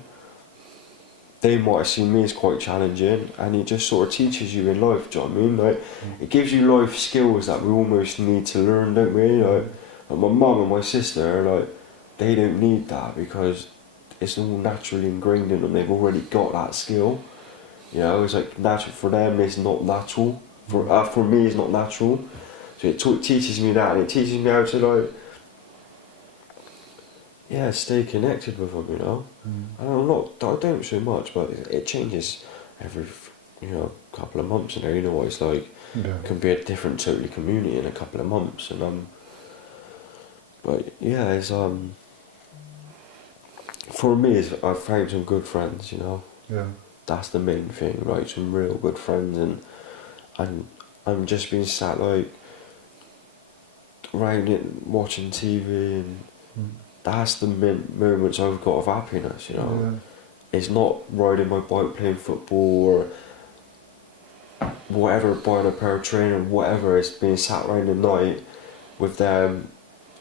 They might have seen me as quite challenging, and it just sort of teaches you in life, do you know what I mean? Like, it gives you life skills that we almost need to learn, don't we? Like my mum and my sister, like, they don't need that because it's all naturally ingrained in them. They've already got that skill. You know, it's like natural for them. It's not natural. For me, it's not natural. So it teaches me that, and it teaches me how to stay connected with them. You know, and I don't so much, but it changes every couple of months. You know what it's like. Yeah. It can be a different totally community in a couple of months, and but yeah, it's for me, I've found some good friends, you know. Yeah. That's the main thing, right? Some real good friends, and I'm just being sat like around it, watching TV, and that's the moments I've got of happiness, you know. Yeah. It's not riding my bike, playing football, or whatever, buying a pair of trainers, whatever. It's being sat around the night with them,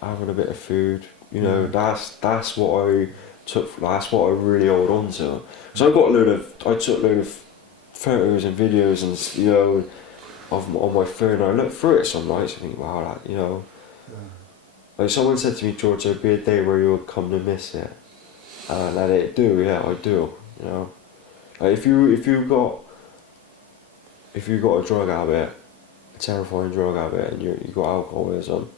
having a bit of food, you know. That's what I took. That's what I really hold on to. So I took a load of photos and videos, and you know, on my phone. And I look through it some nights and think, wow, that, you know. Yeah. Like someone said to me, George, there'll be a day where you'll come to miss it, and I do. Yeah, I do. You know, like if you've got a drug habit, a terrifying drug habit, and you got alcoholism,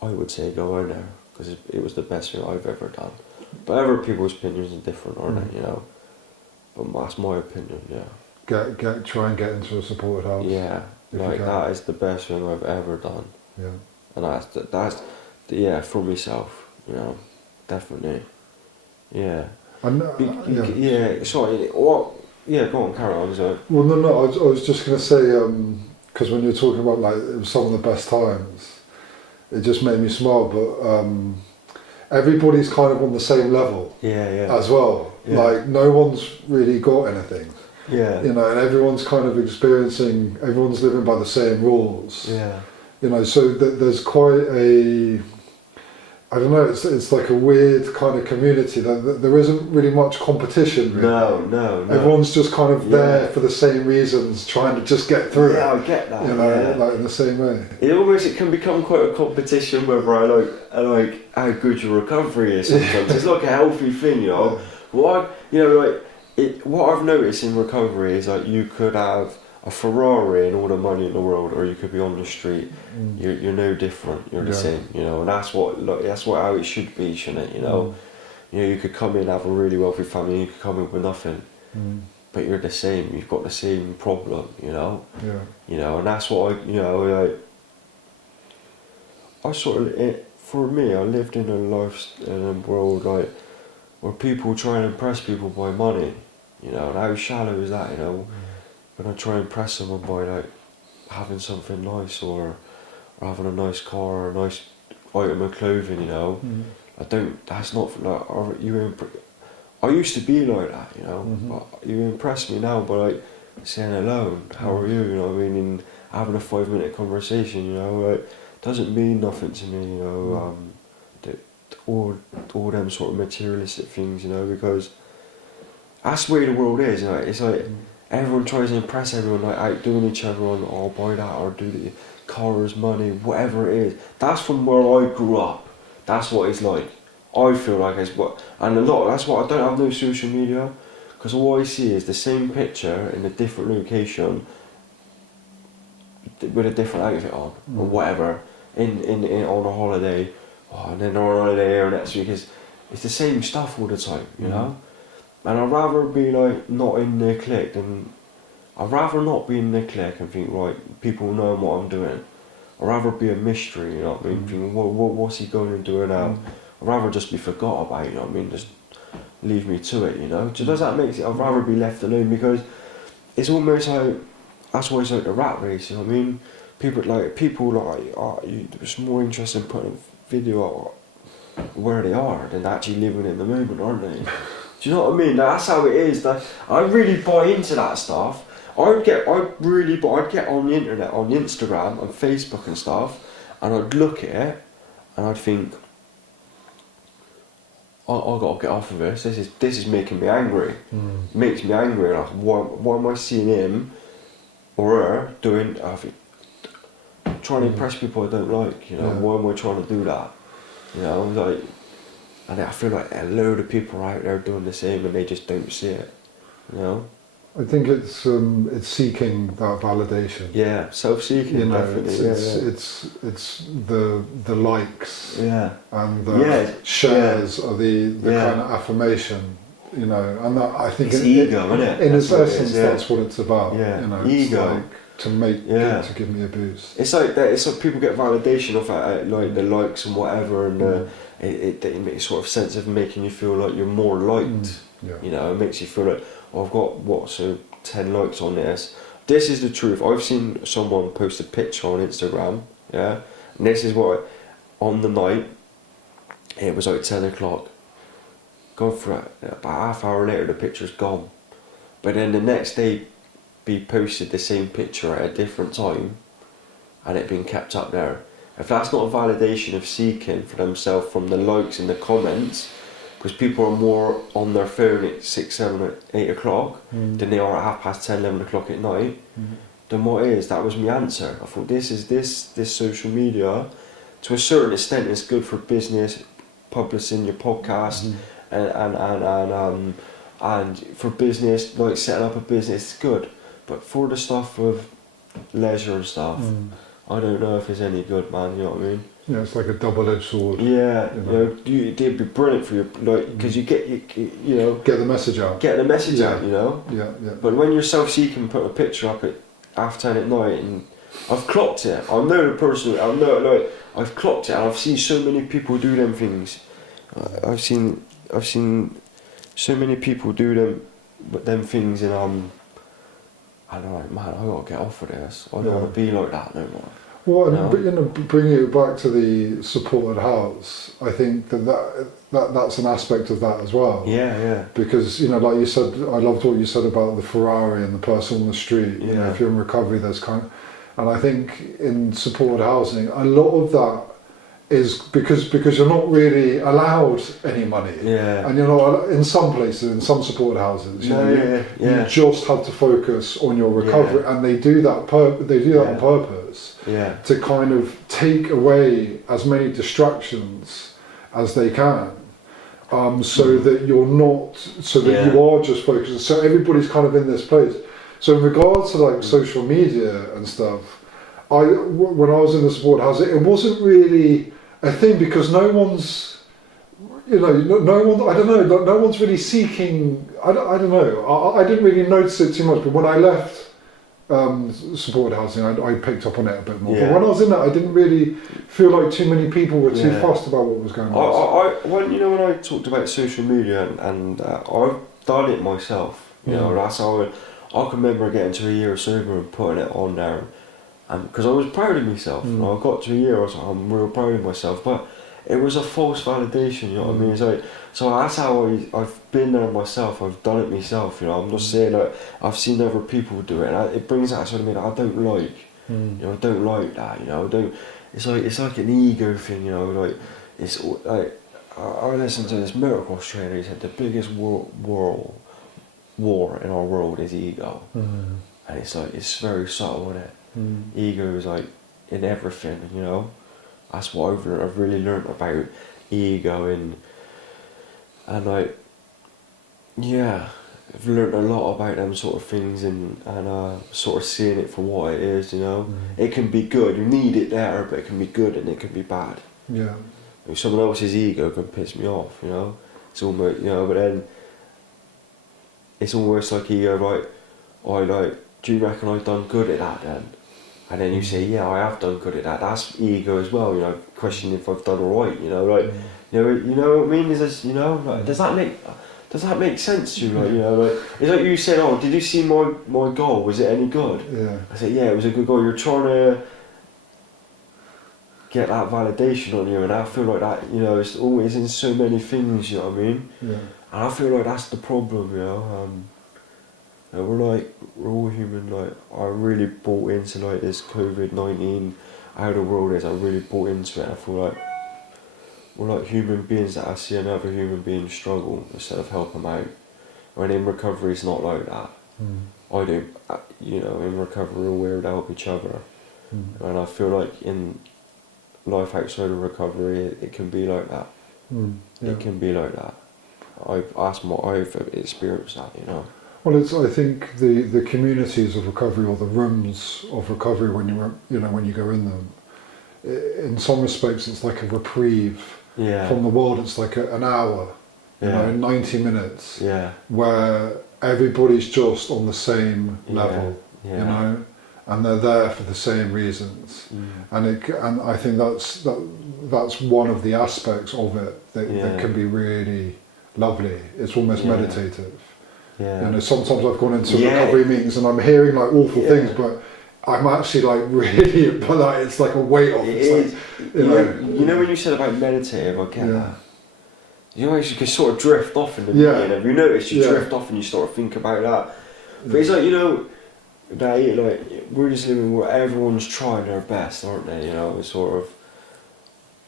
I would say go in there, because it was the best thing I've ever done. But other people's opinions are different, aren't they? You know. But that's my opinion. Yeah. Try and get into a supported house. Yeah. Like that is the best thing I've ever done. Yeah. And that's yeah, for myself. You know, definitely. Yeah. And yeah. Sorry. What? Yeah. Go on. Carry on. So. Well, no. I was just going to say because when you were talking about like it was some of the best times, it just made me smile. But everybody's kind of on the same level. Yeah. As well. Yeah. Like no one's really got anything. Yeah. You know, and everyone's kind of everyone's living by the same rules. Yeah. You know, so there's quite a, I don't know, it's like a weird kind of community that there isn't really much competition. Really. No. Everyone's just kind of there for the same reasons, trying to just get through. Yeah, I get that. You know, like in the same way. It can become quite a competition whether I like how good your recovery is sometimes. It's like a healthy thing, you know. What I've noticed in recovery is like you could have a Ferrari and all the money in the world, or you could be on the street. You're no different. You're the same, you know. And that's how it should be, shouldn't it? You know. You know, you could come in, have a really wealthy family. You could come in with nothing, but you're the same. You've got the same problem, you know. Yeah. You know, and that's what for me, I lived in a world like where people try and impress people by money. You know, and how shallow is that, you know? When I try and impress someone by like having something nice or having a nice car or a nice item of clothing, you know, that's not like, I used to be like that, you know, but you impress me now by like saying hello, how are you, you know what I mean, and having a 5-minute conversation, you know, like, doesn't mean nothing to me, you know, all them sort of materialistic things, you know, because that's the way the world is, you know, it's like everyone tries to impress everyone, like outdoing each other on, oh, buy that or do the cars, money, whatever it is. That's from where I grew up. That's what it's like. I feel like it's what, and that's why I don't have no social media, because all I see is the same picture in a different location with a different outfit on or whatever in on a holiday. Oh, and then on a holiday here next week it's the same stuff all the time, you know. And I'd rather be like not in the clique than I'd rather not be in the clique and think right, people know what I'm doing. I'd rather be a mystery, you know what I mean? Thinking, what's he going and doing now? I'd rather just be forgot about, you know what I mean? Just leave me to it, you know. Does that make sense? I'd rather be left alone, because it's almost like that's why it's like the rat race, you know what I mean? People are it's more interested in putting a video out where they are than actually living in the moment, aren't they? Do you know what I mean? That's how it is. I really buy into that stuff. I'd get on the internet, on Instagram and Facebook and stuff, and I'd look at it and I'd think, I gotta get off of this. This is making me angry. It makes me angry. Like, why am I seeing him or her doing? Trying to impress people I don't like. You know, why am I trying to do that? You know, like, and I feel like a load of people are out there doing the same and they just don't see it. You know. I think it's seeking that validation. Yeah, self-seeking. You know, definitely. it's the likes. Yeah. And the shares are the kind of affirmation. You know, and that, I think it's ego, isn't it? In its essence, that's what it's about. Yeah. You know, ego. It's like to give me a boost. It's like that. It's like people get validation off like the likes and whatever, and it makes sort of sense of making you feel like you're more liked. You know, it makes you feel like, oh, I've got 10 likes on this. This is the truth. I've seen someone post a picture on Instagram, and this is what on the night. It was like 10 o'clock. Gone for it. About half hour later, the picture's gone. But then the next day, be posted the same picture at a different time, and it being kept up there. If that's not a validation of seeking for themselves from the likes and the comments, because people are more on their phone at 6, 7, 8 o'clock than they are at 10:30, 11 o'clock at night, then what is? That was my answer. I thought this social media, to a certain extent, is good for business, publishing your podcast, and for business, like setting up a business, it's good. But for the stuff of leisure and stuff, I don't know if it's any good, man, you know what I mean? Yeah, it's like a double-edged sword. Yeah, You know. it'd be brilliant for you, like, because you Get the message out. get the message Yeah. out, you know. Yeah, yeah. But when you're self-seeking, put a picture up at 10:30 at night, and I've clocked it. I know the person. I know, like, I've clocked it, and I've seen so many people do them things. I've seen so many people do them things, and I don't know, man. I gotta get off of this. I don't want to be like that no more. Well, No. but bringing it back to the supported house, I think that's an aspect of that as well. Yeah. Because, you know, like you said, I loved what you said about the Ferrari and the person on the street. You know, Yeah. if you're in recovery, there's and I think in supported housing, a lot of that is because you're not really allowed any money. Yeah. And, you know, in some places, in some supported houses, you you just have to focus on your recovery, and they do that on purpose. Yeah. To kind of take away as many distractions as they can, so that you are just focused. So everybody's kind of in this place. So in regards to like social media and stuff, when I was in the support house, it wasn't really a thing because no one's, you know, no one. I don't know. No one's really seeking. I don't know. I didn't really notice it too much, but when I left supported housing, I picked up on it a bit more. Yeah. But when I was in that, I didn't really feel like too many people were too fussed about what was going on. When I talked about social media and I've done it myself. You know, that's how I can remember getting to a year sober and putting it on there, and because I was proud of myself. And I got to a year, I was like, I'm real proud of myself, but it was a false validation. You know what I mean? It's like, so that's how I've been there myself. I've done it myself. You know, I'm not saying that I've seen other people do it. And it brings that sort of me that I don't like. You know, I don't like that. You know, I don't. It's like an ego thing. You know, like it's like I listened to this motocross trainer. He said the biggest war in our world is ego, and it's like it's very subtle, isn't it? Ego is like in everything. You know, that's what I've really learned about ego and like, yeah, I've learnt a lot about them sort of things and sort of seeing it for what it is, you know. It can be good, you need it there, but it can be good and it can be bad. Yeah. If someone else's ego can piss me off, you know. It's almost, you know, but then it's almost like ego, do you reckon I've done good at that then? And then you say, yeah, I have done good at that. That's ego as well, you know, questioning if I've done alright, you know, like, you know what I mean? Is this, you know, like, does that make sense to you? Like, you know, like, it's like you said, oh, did you see my goal? Was it any good? Yeah. I said, yeah, it was a good goal. You're trying to get that validation on you, and I feel like that, you know, it's always in so many things, you know what I mean? Yeah. And I feel like that's the problem, you know. We're all human. Like, I really bought into like this COVID-19, how the world is. I really bought into it. I feel like we're like human beings that I see another human being struggle instead of help them out. When in recovery, it's not like that. I don't, you know, in recovery we're here to help each other, and I feel like in life outside of recovery, it can be like that. Yeah. It can be like that. I've experienced that, you know. Well, I think the communities of recovery or the rooms of recovery when you go in them, in some respects it's like a reprieve from the world. It's like an hour, you know, 90 minutes, where everybody's just on the same level, you know, and they're there for the same reasons, and I think that's one of the aspects of it that can be really lovely. It's almost meditative. Yeah. You know, sometimes I've gone into recovery meetings and I'm hearing like awful things, but I'm actually like really, but it's like a weight off. It's like, you know when you said about meditative, I get that. You know, you can sort of drift off in the beginning. Have you noticed you drift off and you sort of think about that? But it's like, you know, that like we're just living where everyone's trying their best, aren't they? You know, it's sort of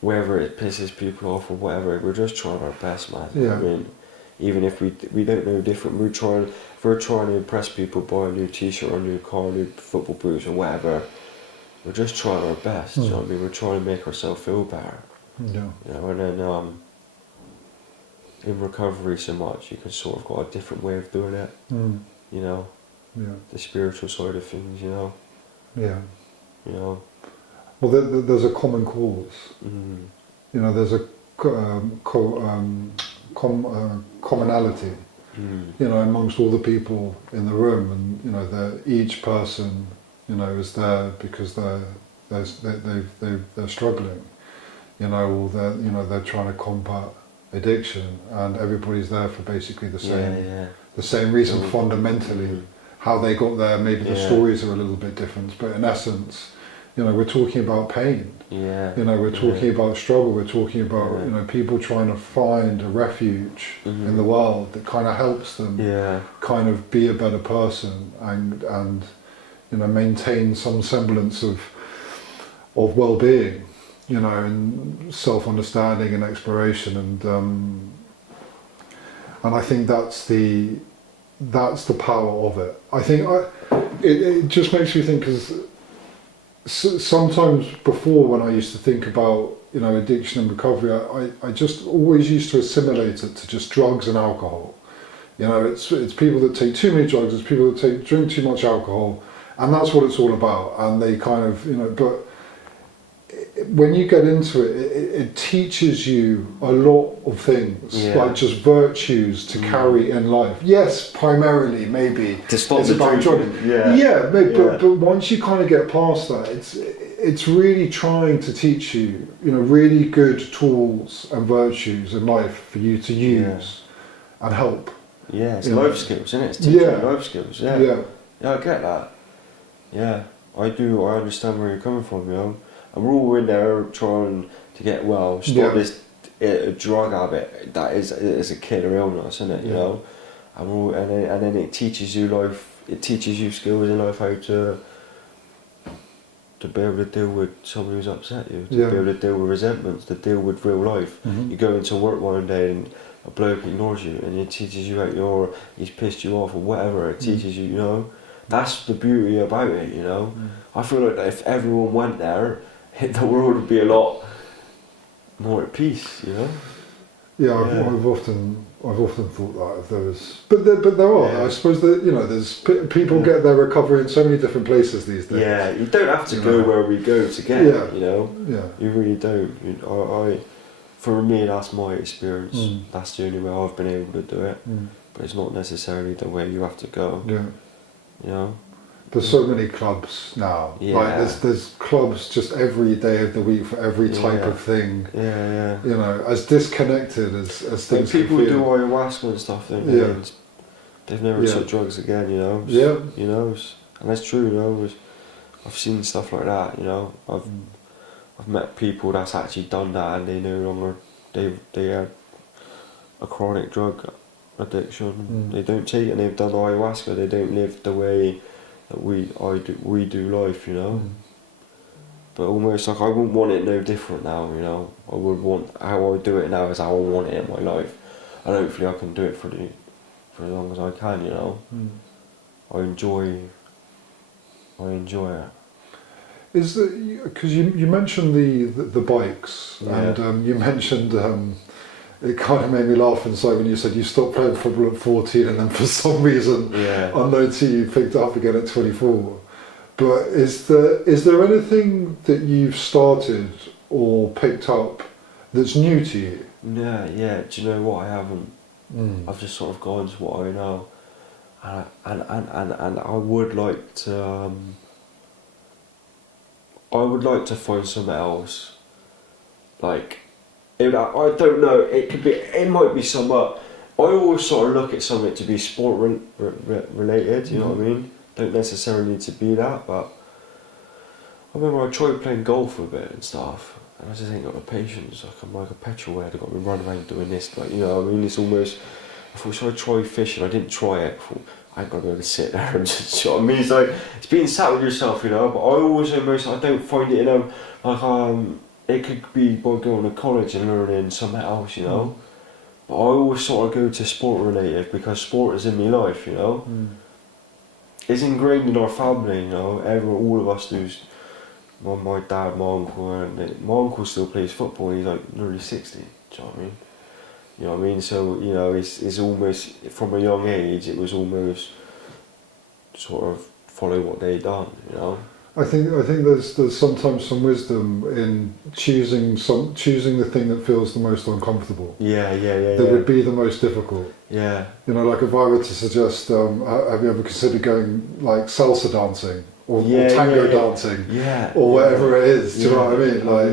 whether it pisses people off or whatever, we're just trying our best, man. Yeah. I mean, even if we don't know different, we're trying to impress people, buy a new t-shirt or a new car, new football boots or whatever. We're just trying our best. You know what I mean? We're trying to make ourselves feel better. Yeah. You know, and then in recovery so much, you can sort of got a different way of doing it. You know. Yeah. The spiritual side of things, you know. Yeah. You know. well, there's a common cause. You know, there's a commonality. You know, amongst all the people in the room, and you know, each person, you know, is there because they're struggling. You know, or they're trying to combat addiction, and everybody's there for basically the same reason fundamentally. How they got there, maybe the stories are a little bit different, but in essence, you know, we're talking about pain. Yeah. You know, we're talking about struggle. We're talking about you know, people trying to find a refuge in the world that kind of helps them kind of be a better person and you know, maintain some semblance of well-being. You know, and self-understanding and exploration, and I think that's the power of it. I think it just makes me think, because sometimes before, when I used to think about, you know, addiction and recovery, I just always used to assimilate it to just drugs and alcohol. You know, it's people that take too many drugs, it's people that drink too much alcohol, and that's what it's all about. And they kind of, you know, but when you get into it, it teaches you a lot of things, like just virtues to carry in life. Yes, primarily maybe to stop it's about drinking. But once you kind of get past that, it's really trying to teach you, you know, really good tools and virtues in life for you to use and help. Yeah, it's life skills, isn't it? It's teaching life skills. Yeah, I get that. Yeah, I do. I understand where you're coming from, you know. And we're all in there trying to get well, stop this drug habit that is a killer illness, isn't it? You know, and then it teaches you life. It teaches you skills in life, how to be able to deal with someone who's upset you, to be able to deal with resentments, to deal with real life. You go into work one day and a bloke ignores you, and it teaches you how he's pissed you off or whatever. It teaches you, you know. That's the beauty about it, you know. I feel like that if everyone went there, the world would be a lot more at peace, you know. I've often thought that if there was, but there are. I suppose that, you know, there's people get their recovery in so many different places these days. Yeah, you don't have to go where we go to get it, you know. Yeah, you really don't. For me, that's my experience. That's the only way I've been able to do it. But it's not necessarily the way you have to go. Yeah, you know. There's so many clubs now. Like there's clubs just every day of the week for every type of thing. You know, as disconnected as things. Like people can feel. do ayahuasca and stuff. They've never took drugs again. You know. You know, and that's true. You know, I've seen stuff like that. You know, I've met people that's actually done that, and they no longer they had a chronic drug addiction. They don't take it, and they've done ayahuasca. They don't live the way that we do life, you know. But almost like I wouldn't want it no different now, you know. I would want how I do it now is how I want it in my life, and hopefully I can do it for as long as I can, you know. I enjoy it. Is because you mentioned the bikes, and you mentioned. It kind of made me laugh inside when you said you stopped playing football at 14 and then for some reason, unknown to you, picked it up again at 24. But is there anything that you've started or picked up that's new to you? Yeah. Do you know what? I haven't. I've just sort of gone to what I know, and I would like to. I would like to find something else, like. I don't know. It might be somewhat. I always sort of look at something to be sport related. You know what I mean? Don't necessarily need to be that, but I remember I tried playing golf a bit and stuff, and I just ain't got the patience. Like I'm like a petrol head. I got me running around doing this. Like, you know what I mean? It's almost. I thought, should I try fishing? I didn't try it. I thought, I ain't got to be able to sit there and just. You know what I mean? It's like it's being sat with yourself, you know. But I always almost. I don't find it in It could be by going to college and learning something else, you know. But I always sort of go to sport related because sport is in my life, you know. It's ingrained in our family, you know. All of us do. My dad, my uncle, and my uncle still plays football. And he's like nearly 60. Do you know what I mean? You know what I mean? So you know, it's almost from a young age. It was almost sort of follow what they done, you know. I think there's sometimes some wisdom in choosing the thing that feels the most uncomfortable. That would be the most difficult. Yeah. You know, like if I were to suggest, have you ever considered going like salsa dancing or tango dancing? Yeah. Or whatever it is. Do you know what I mean? Like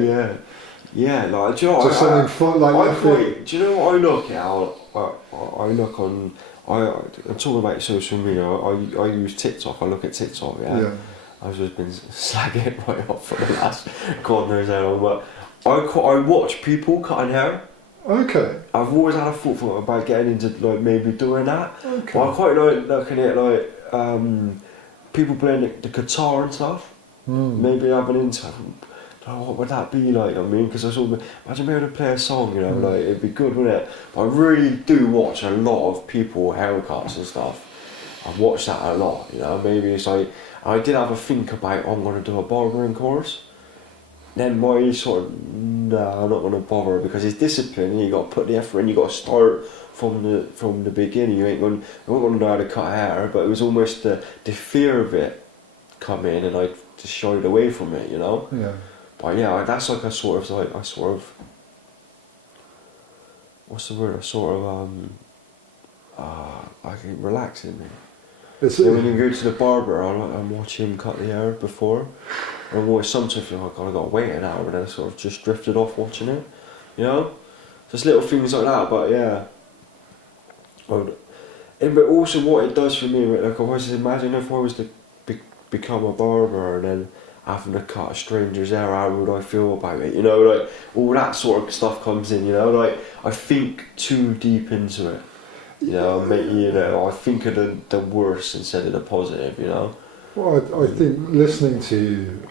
like, do you know what? Just something fun, like do you know what I look at? I look on. I'm talking about social media. I use TikTok. I look at TikTok. Yeah. I've just been slagging it right off for the last God knows how long, but I watch people cutting hair. Okay. I've always had a thought about getting into like maybe doing that. Okay. But I quite like looking at like people playing the guitar and stuff. Maybe having into. What would that be like? I mean, because I sort of imagine being able to play a song, you know, like it'd be good, wouldn't it? But I really do watch a lot of people haircuts and stuff. I watch that a lot, you know. Maybe it's like I did have a think about I'm going to do a barbering course. Then my sort of I'm not going to bother because it's discipline. You got to put the effort in. You got to start from the beginning. You ain't going to know how to cut hair, but it was almost the fear of it come in, and I just shied away from it, you know. Yeah. But yeah, that's like what's the word? I can relaxing me. When you go to the barber, I'm watching him cut the hair before. I'm always sometimes feel like I got to wait an hour, and then I sort of just drifted off watching it. You know, just little things like that. But yeah, but also what it does for me, like I was imagine if I was to become a barber and then having to cut a stranger's hair, how would I feel about it? You know, like all that sort of stuff comes in. You know, like I think too deep into it. You know, I think of the worst instead of the positive. You know. Well, I think listening to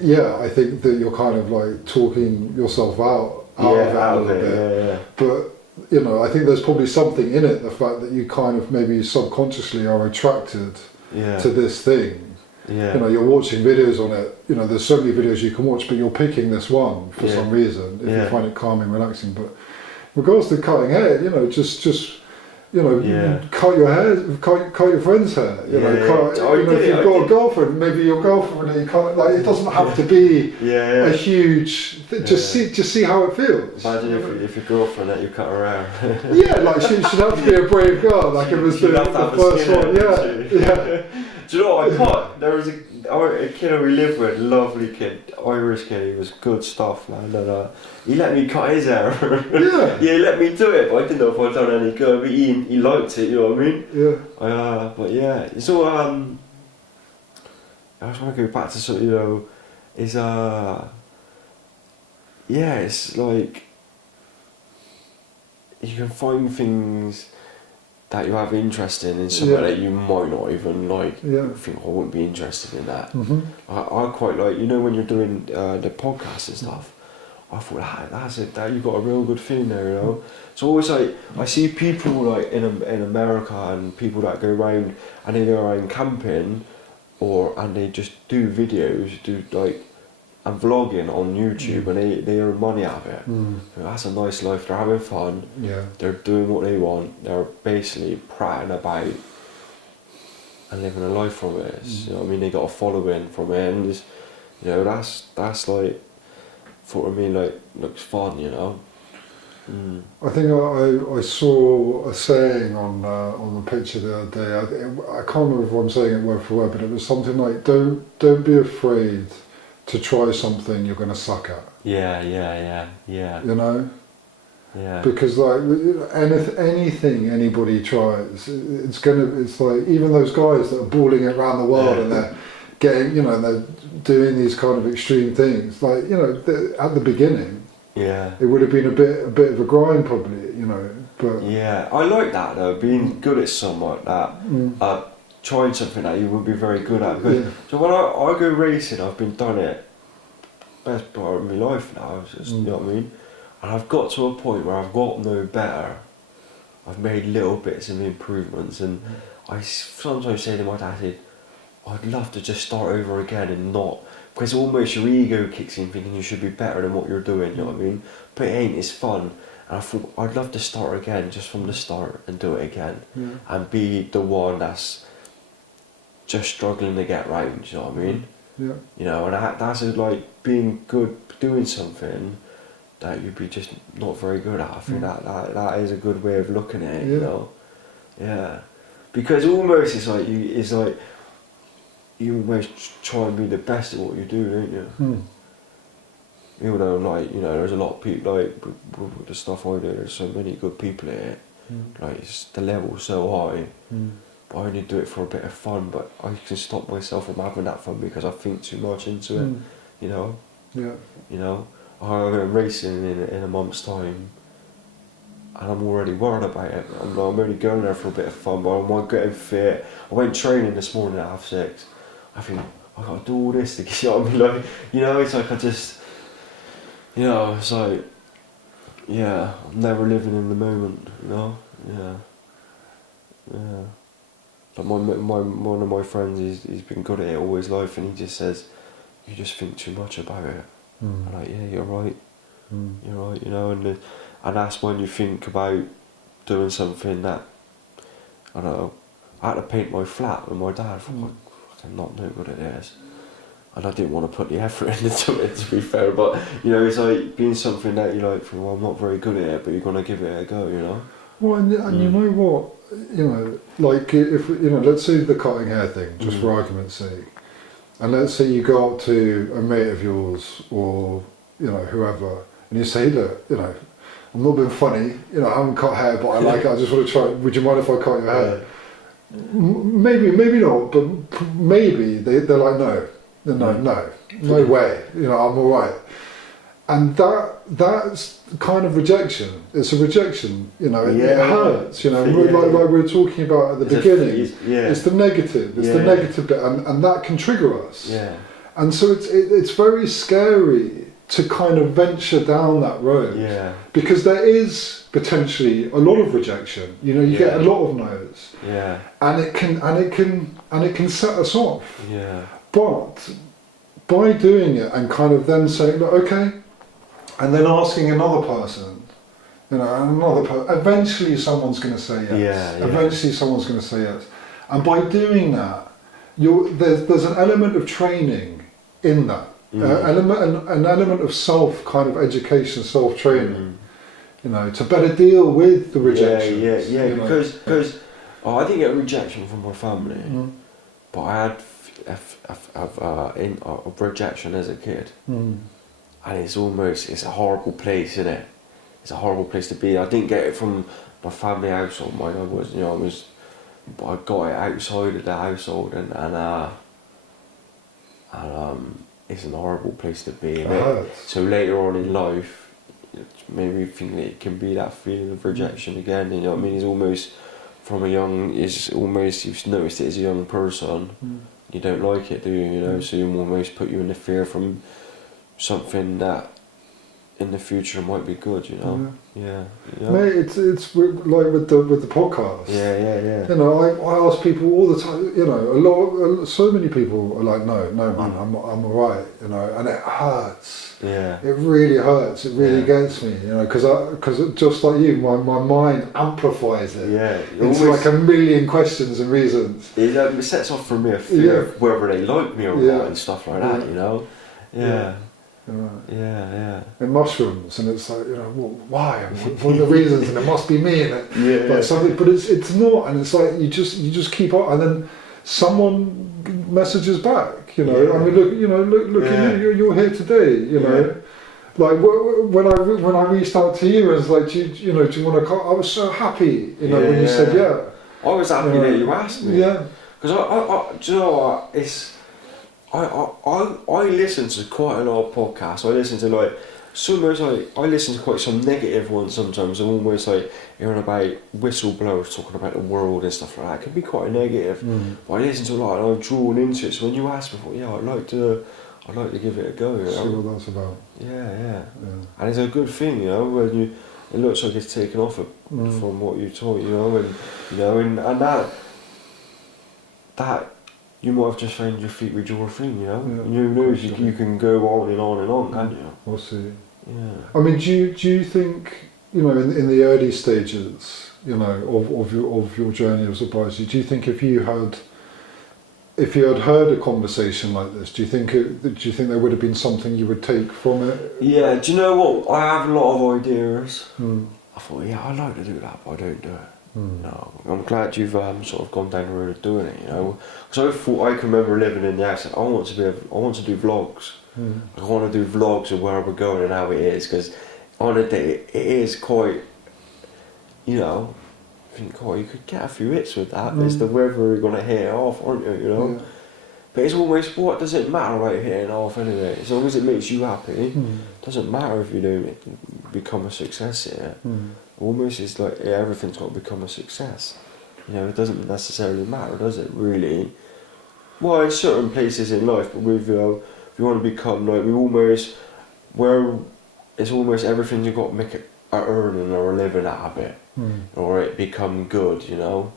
you, I think that you're kind of like talking yourself out of it a little bit. Yeah. But you know, I think there's probably something in it. The fact that you kind of maybe subconsciously are attracted to this thing. Yeah. You know, you're watching videos on it. You know, there's so many videos you can watch, but you're picking this one for some reason if you find it calming, relaxing. But in regards to cutting hair, you know, just you know, cut your hair, cut your friend's hair. You know, if you've got a girlfriend, maybe your girlfriend, you can't, like it doesn't have to be a huge. Just see how it feels. Imagine if your girlfriend let you cut her hair. Like she'd have to be a brave girl. Like it was the first one. Yeah. Do you know what I caught? There was a kid we lived with, lovely kid, Irish kid. He was good stuff, man. And he let me cut his hair. He let me do it, but I didn't know if I'd done any good. But he liked it, you know what I mean? Yeah. But yeah, so I just want to go back to sort of, you know, it's like you can find things that you have interest in something that you might not even like. Think I wouldn't be interested in that. I quite like, you know, when you're doing the podcast and stuff. I thought that's it. That you got a real good feeling there, you know. So always like I see people like in America and people that go around and they go around camping, and they just do videos, and vlogging on YouTube, and they earn money out of it. That's a nice life. They're having fun. They're doing what they want. They're basically prattling about and living a life from it. You know what I mean? They got a following from it, and just, you know, that's like, for me, like, looks fun, you know. I think I saw a saying on the picture the other day. I can't remember if I'm saying it word for word, but it was something like, "Don't be afraid to try something you're going to suck at." Yeah. You know? Yeah. Because like anything anybody tries, it's like even those guys that are balling it around the world and they're getting, you know, they're doing these kind of extreme things. Like, you know, at the beginning, it would have been a bit of a grind probably, you know. But I like that though, being good at something like that. Trying something that you would be very good at. So when I go racing, I've been done it best part of my life now. Just, you know what I mean? And I've got to a point where I've got no better. I've made little bits of improvements, and I sometimes say to my dad, I'd love to just start over again and not, because almost your ego kicks in thinking you should be better than what you're doing, you know what I mean? But it ain't, it's fun. And I thought I'd love to start again, just from the start, and do it again, and be the one that's just struggling to get round, you know what I mean? Yeah. You know, and that's like being good, doing something that you'd be just not very good at. I think that is a good way of looking at it, you know? Yeah. Because almost it's like you almost try and be the best at what you do, don't you? Even though, like, you know, there's a lot of people, like, with the stuff I do, there's so many good people at it. Like, the level's so high. But I only do it for a bit of fun, but I can stop myself from having that fun because I think too much into it, you know? Yeah. You know? I'm racing in a month's time, and I'm already worried about it. I'm only going there for a bit of fun, but I'm getting fit. I went training this morning at 6:30. I think, I got to do all this to get, you know what I mean? Like, you know, it's like I just, you know, it's like, yeah, I'm never living in the moment, you know? Yeah. Yeah. Like one of my friends, he's been good at it all his life, and he just says, you just think too much about it. I'm like, yeah, you're right. You're right, you know, and that's when you think about doing something that, I don't know, I had to paint my flat with my dad. I'm not no good at this. And I didn't want to put the effort into it, to be fair, but, you know, it's like being something that you like, well, I'm not very good at it, but you're going to give it a go, you know? Well, and you know what, you know, like, if, you know, let's say the cutting hair thing, just for argument's sake, and let's say you go up to a mate of yours, or, you know, whoever, and you say, look, you know, I'm not being funny, you know, I haven't cut hair, but I like it, I just want to try, would you mind if I cut your hair? Maybe not, but maybe they're like, no way, you know, I'm alright. And that's kind of rejection. It's a rejection, you know, it hurts, you know, like we were talking about at the beginning. It's the negative, the negative bit, and that can trigger us. Yeah. And so it's very scary to kind of venture down that road. Yeah. Because there is potentially a lot of rejection. You know, you get a lot of no's. Yeah. And it can set us off. Yeah. But by doing it and kind of then saying, look, okay, and then asking another person, you know, and another person, eventually someone's going to say yes. Eventually someone's going to say yes. And by doing that, there's an element of training in that. An element of self kind of education, self-training, you know, to better deal with the rejection. Because I didn't get rejection from my family, but I had a rejection as a kid, and it's a horrible place, isn't it? It's a horrible place to be. I didn't get it from my family household. But I got it outside of the household, and it's a horrible place to be. So later on in life, maybe you think that it can be that feeling of rejection again. You know what I mean? It's almost from a young. You've noticed it as a young person. You don't like it, do you? You know, so you almost put you in the fear from something that in the future might be good. You know. Yeah. Mate, it's like with the podcast. Yeah. You know, I ask people all the time. You know, so many people are like, no, man, I'm alright. You know, and it hurts. Yeah. It really hurts. It really gets me. You know, because just like you, my mind amplifies it. Yeah. It's like a million questions and reasons. It sets off for me a fear of whether they like me or not and stuff like that. You know. Yeah. Yeah. In mushrooms, and it's like, you know, well, why? What are the reasons? And it must be me. And but it's not, and it's like you just keep on, and then someone messages back. You know, I mean, look at you. You're here today. You know, like when I reached out to you, it's like, do you want to call? I was so happy. You know, when you said I was happy that you asked me. Yeah. Because I do you know what? It's. I listen to quite a lot of podcasts. I listen to I listen to quite some negative ones sometimes. I'm almost like hearing about whistleblowers talking about the world and stuff like that. It can be quite negative. But I listen to a lot and I'm drawn into it. So when you ask me, I'd like to give it a go. You know? See what that's about. Yeah. And it's a good thing, you know, when it looks like it's taken off from what you taught, you know, and that. You might have just found your feet with your thing, you know. Yeah, and who knows? You can go on and on and on, can't you? We'll see. Yeah. I mean, do you think, you know, in the early stages, you know, of your journey of sobriety, do you think if you had if you had heard a conversation like this, do you think there would have been something you would take from it? Yeah, do you know what? I have a lot of ideas. Mm. I thought, yeah, I'd like to do that, but I don't do it. Mm. No, I'm glad you've sort of gone down the road of doing it. You know, because I thought I can remember living in the accent. I want to do vlogs. Mm. I want to do vlogs of where we're going and how it is, because on a day it is quite, you know, I think, oh, you could get a few hits with that, but it's the whether you're going to hit it off, aren't you, you know? Yeah. But it's almost, what does it matter about hitting it off anyway? As long as it makes you happy, it doesn't matter if you don't become a success here. Almost it's like, yeah, everything's got to become a success. You know, it doesn't necessarily matter, does it, really? Well, in certain places in life, but with, if you want to become, like, it's almost everything you've got to make it a earning or a living out of it, or it become good, you know?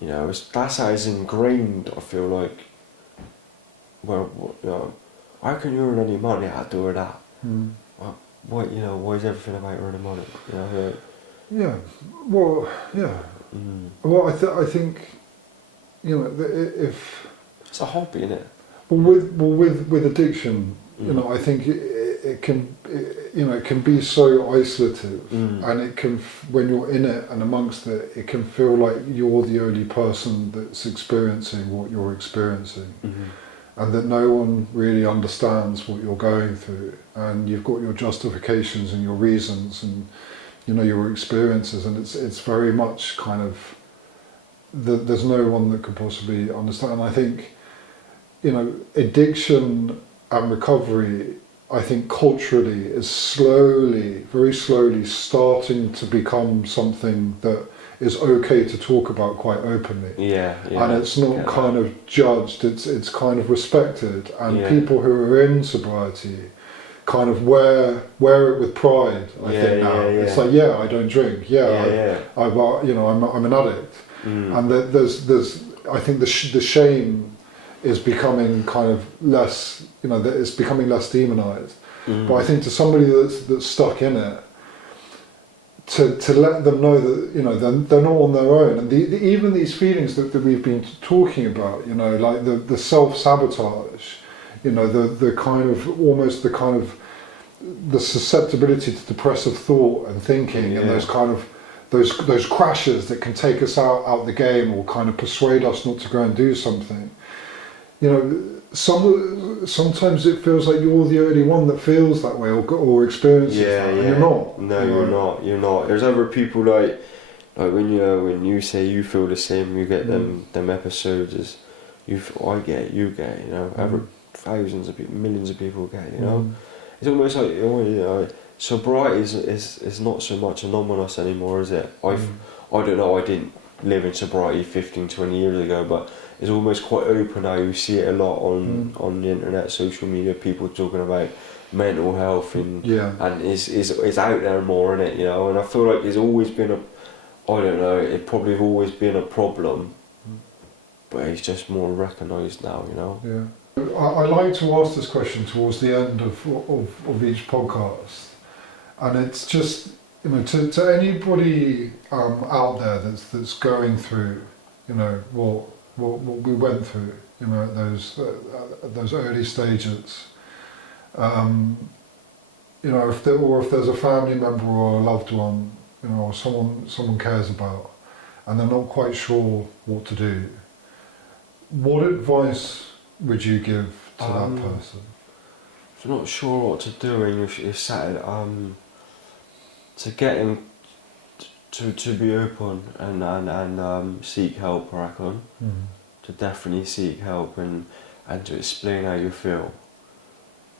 You know, that's how it's ingrained, I feel like. Well, you know, how can you earn any money out of doing that? Why, you know, why is everything about earning money? You know, yeah. Well, yeah. Well, I think, you know, if it's a hobby, isn't it? With addiction, you know, I think it can, you know, it can be so isolative, and it can, when you're in it and amongst it, it can feel like you're the only person that's experiencing what you're experiencing. And that no one really understands what you're going through, and you've got your justifications and your reasons and, you know, your experiences, and it's very much kind of, there's no one that could possibly understand. And I think, you know, addiction and recovery, I think culturally is slowly, very slowly starting to become something that is okay to talk about quite openly. Yeah. And it's not kind of judged, it's kind of respected, and people who are in sobriety kind of wear it with pride, I think now. It's like, yeah, I don't drink, I you know, I'm an addict. And there's I think the shame is becoming kind of less, you know, it's becoming less demonized. But I think to somebody that's stuck in it, to let them know that, you know, they're not on their own, and even these feelings that we've been talking about, you know, like the self-sabotage, you know, the kind of, almost the kind of, the susceptibility to depressive thought and thinking, and those kind of, those crashes that can take us out the game, or kind of persuade us not to go and do something. You know, sometimes it feels like you're the only one that feels that way or experiences that, and you're not. No, you're not. There's other people like when you say you feel the same, you get them episodes. I get, you get, you know, over thousands of people, millions of people get, you know. It's almost like, you know, sobriety is not so much anonymous anymore, is it? I don't know, I didn't live in sobriety 15, 20 years ago, but it's almost quite open now. You see it a lot on the internet, social media, people talking about mental health, and it's out there more, isn't it, you know? And I feel like there's always been it probably have always been a problem, but it's just more recognised now, you know? Yeah. I like to ask this question towards the end of each podcast, and it's just, you know, to anybody out there that's going through, you know, what we went through, you know, at those early stages. You know, if there's a family member or a loved one, you know, or someone cares about, and they're not quite sure what to do, what advice would you give to that person? If you're not sure what to do and you're sat to get him to be open and seek help, I reckon. To definitely seek help and to explain how you feel,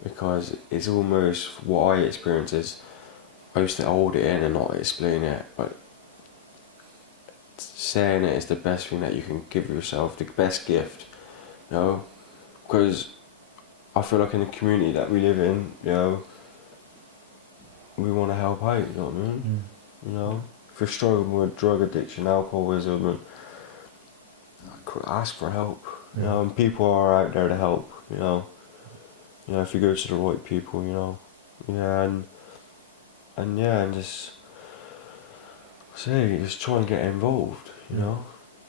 because it's almost what I experience is I used to hold it in and not explain it, but saying it is the best thing that you can give yourself, the best gift, you know, because I feel like in the community that we live in, you know, we want to help out, you know what I mean? You know, if you're struggling with drug addiction, alcoholism, and ask for help, you know, and people are out there to help, you know, if you go to the right people, you know, and just try and get involved, you know,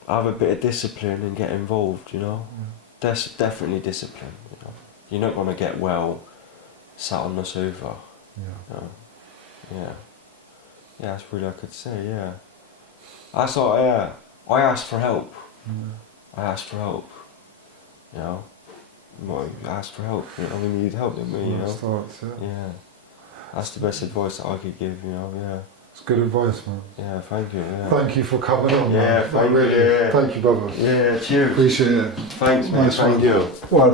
have a bit of discipline and get involved, you know. Definitely discipline, you know. You're not going to get well sat on the sofa. Yeah. You know? Yeah. Yeah, that's really I could say, yeah. That's what, yeah. I asked for help. I asked for help. You know. Well, you asked for help, you know, we need help, didn't we, you know? Yeah. That's the best advice that I could give, you know, yeah. It's good advice, man. Yeah, thank you, yeah. Thank you for coming on, Yeah, man. Thank you, brother. Yeah, cheers. Appreciate it. Thanks, man, Nice thank one. you. Well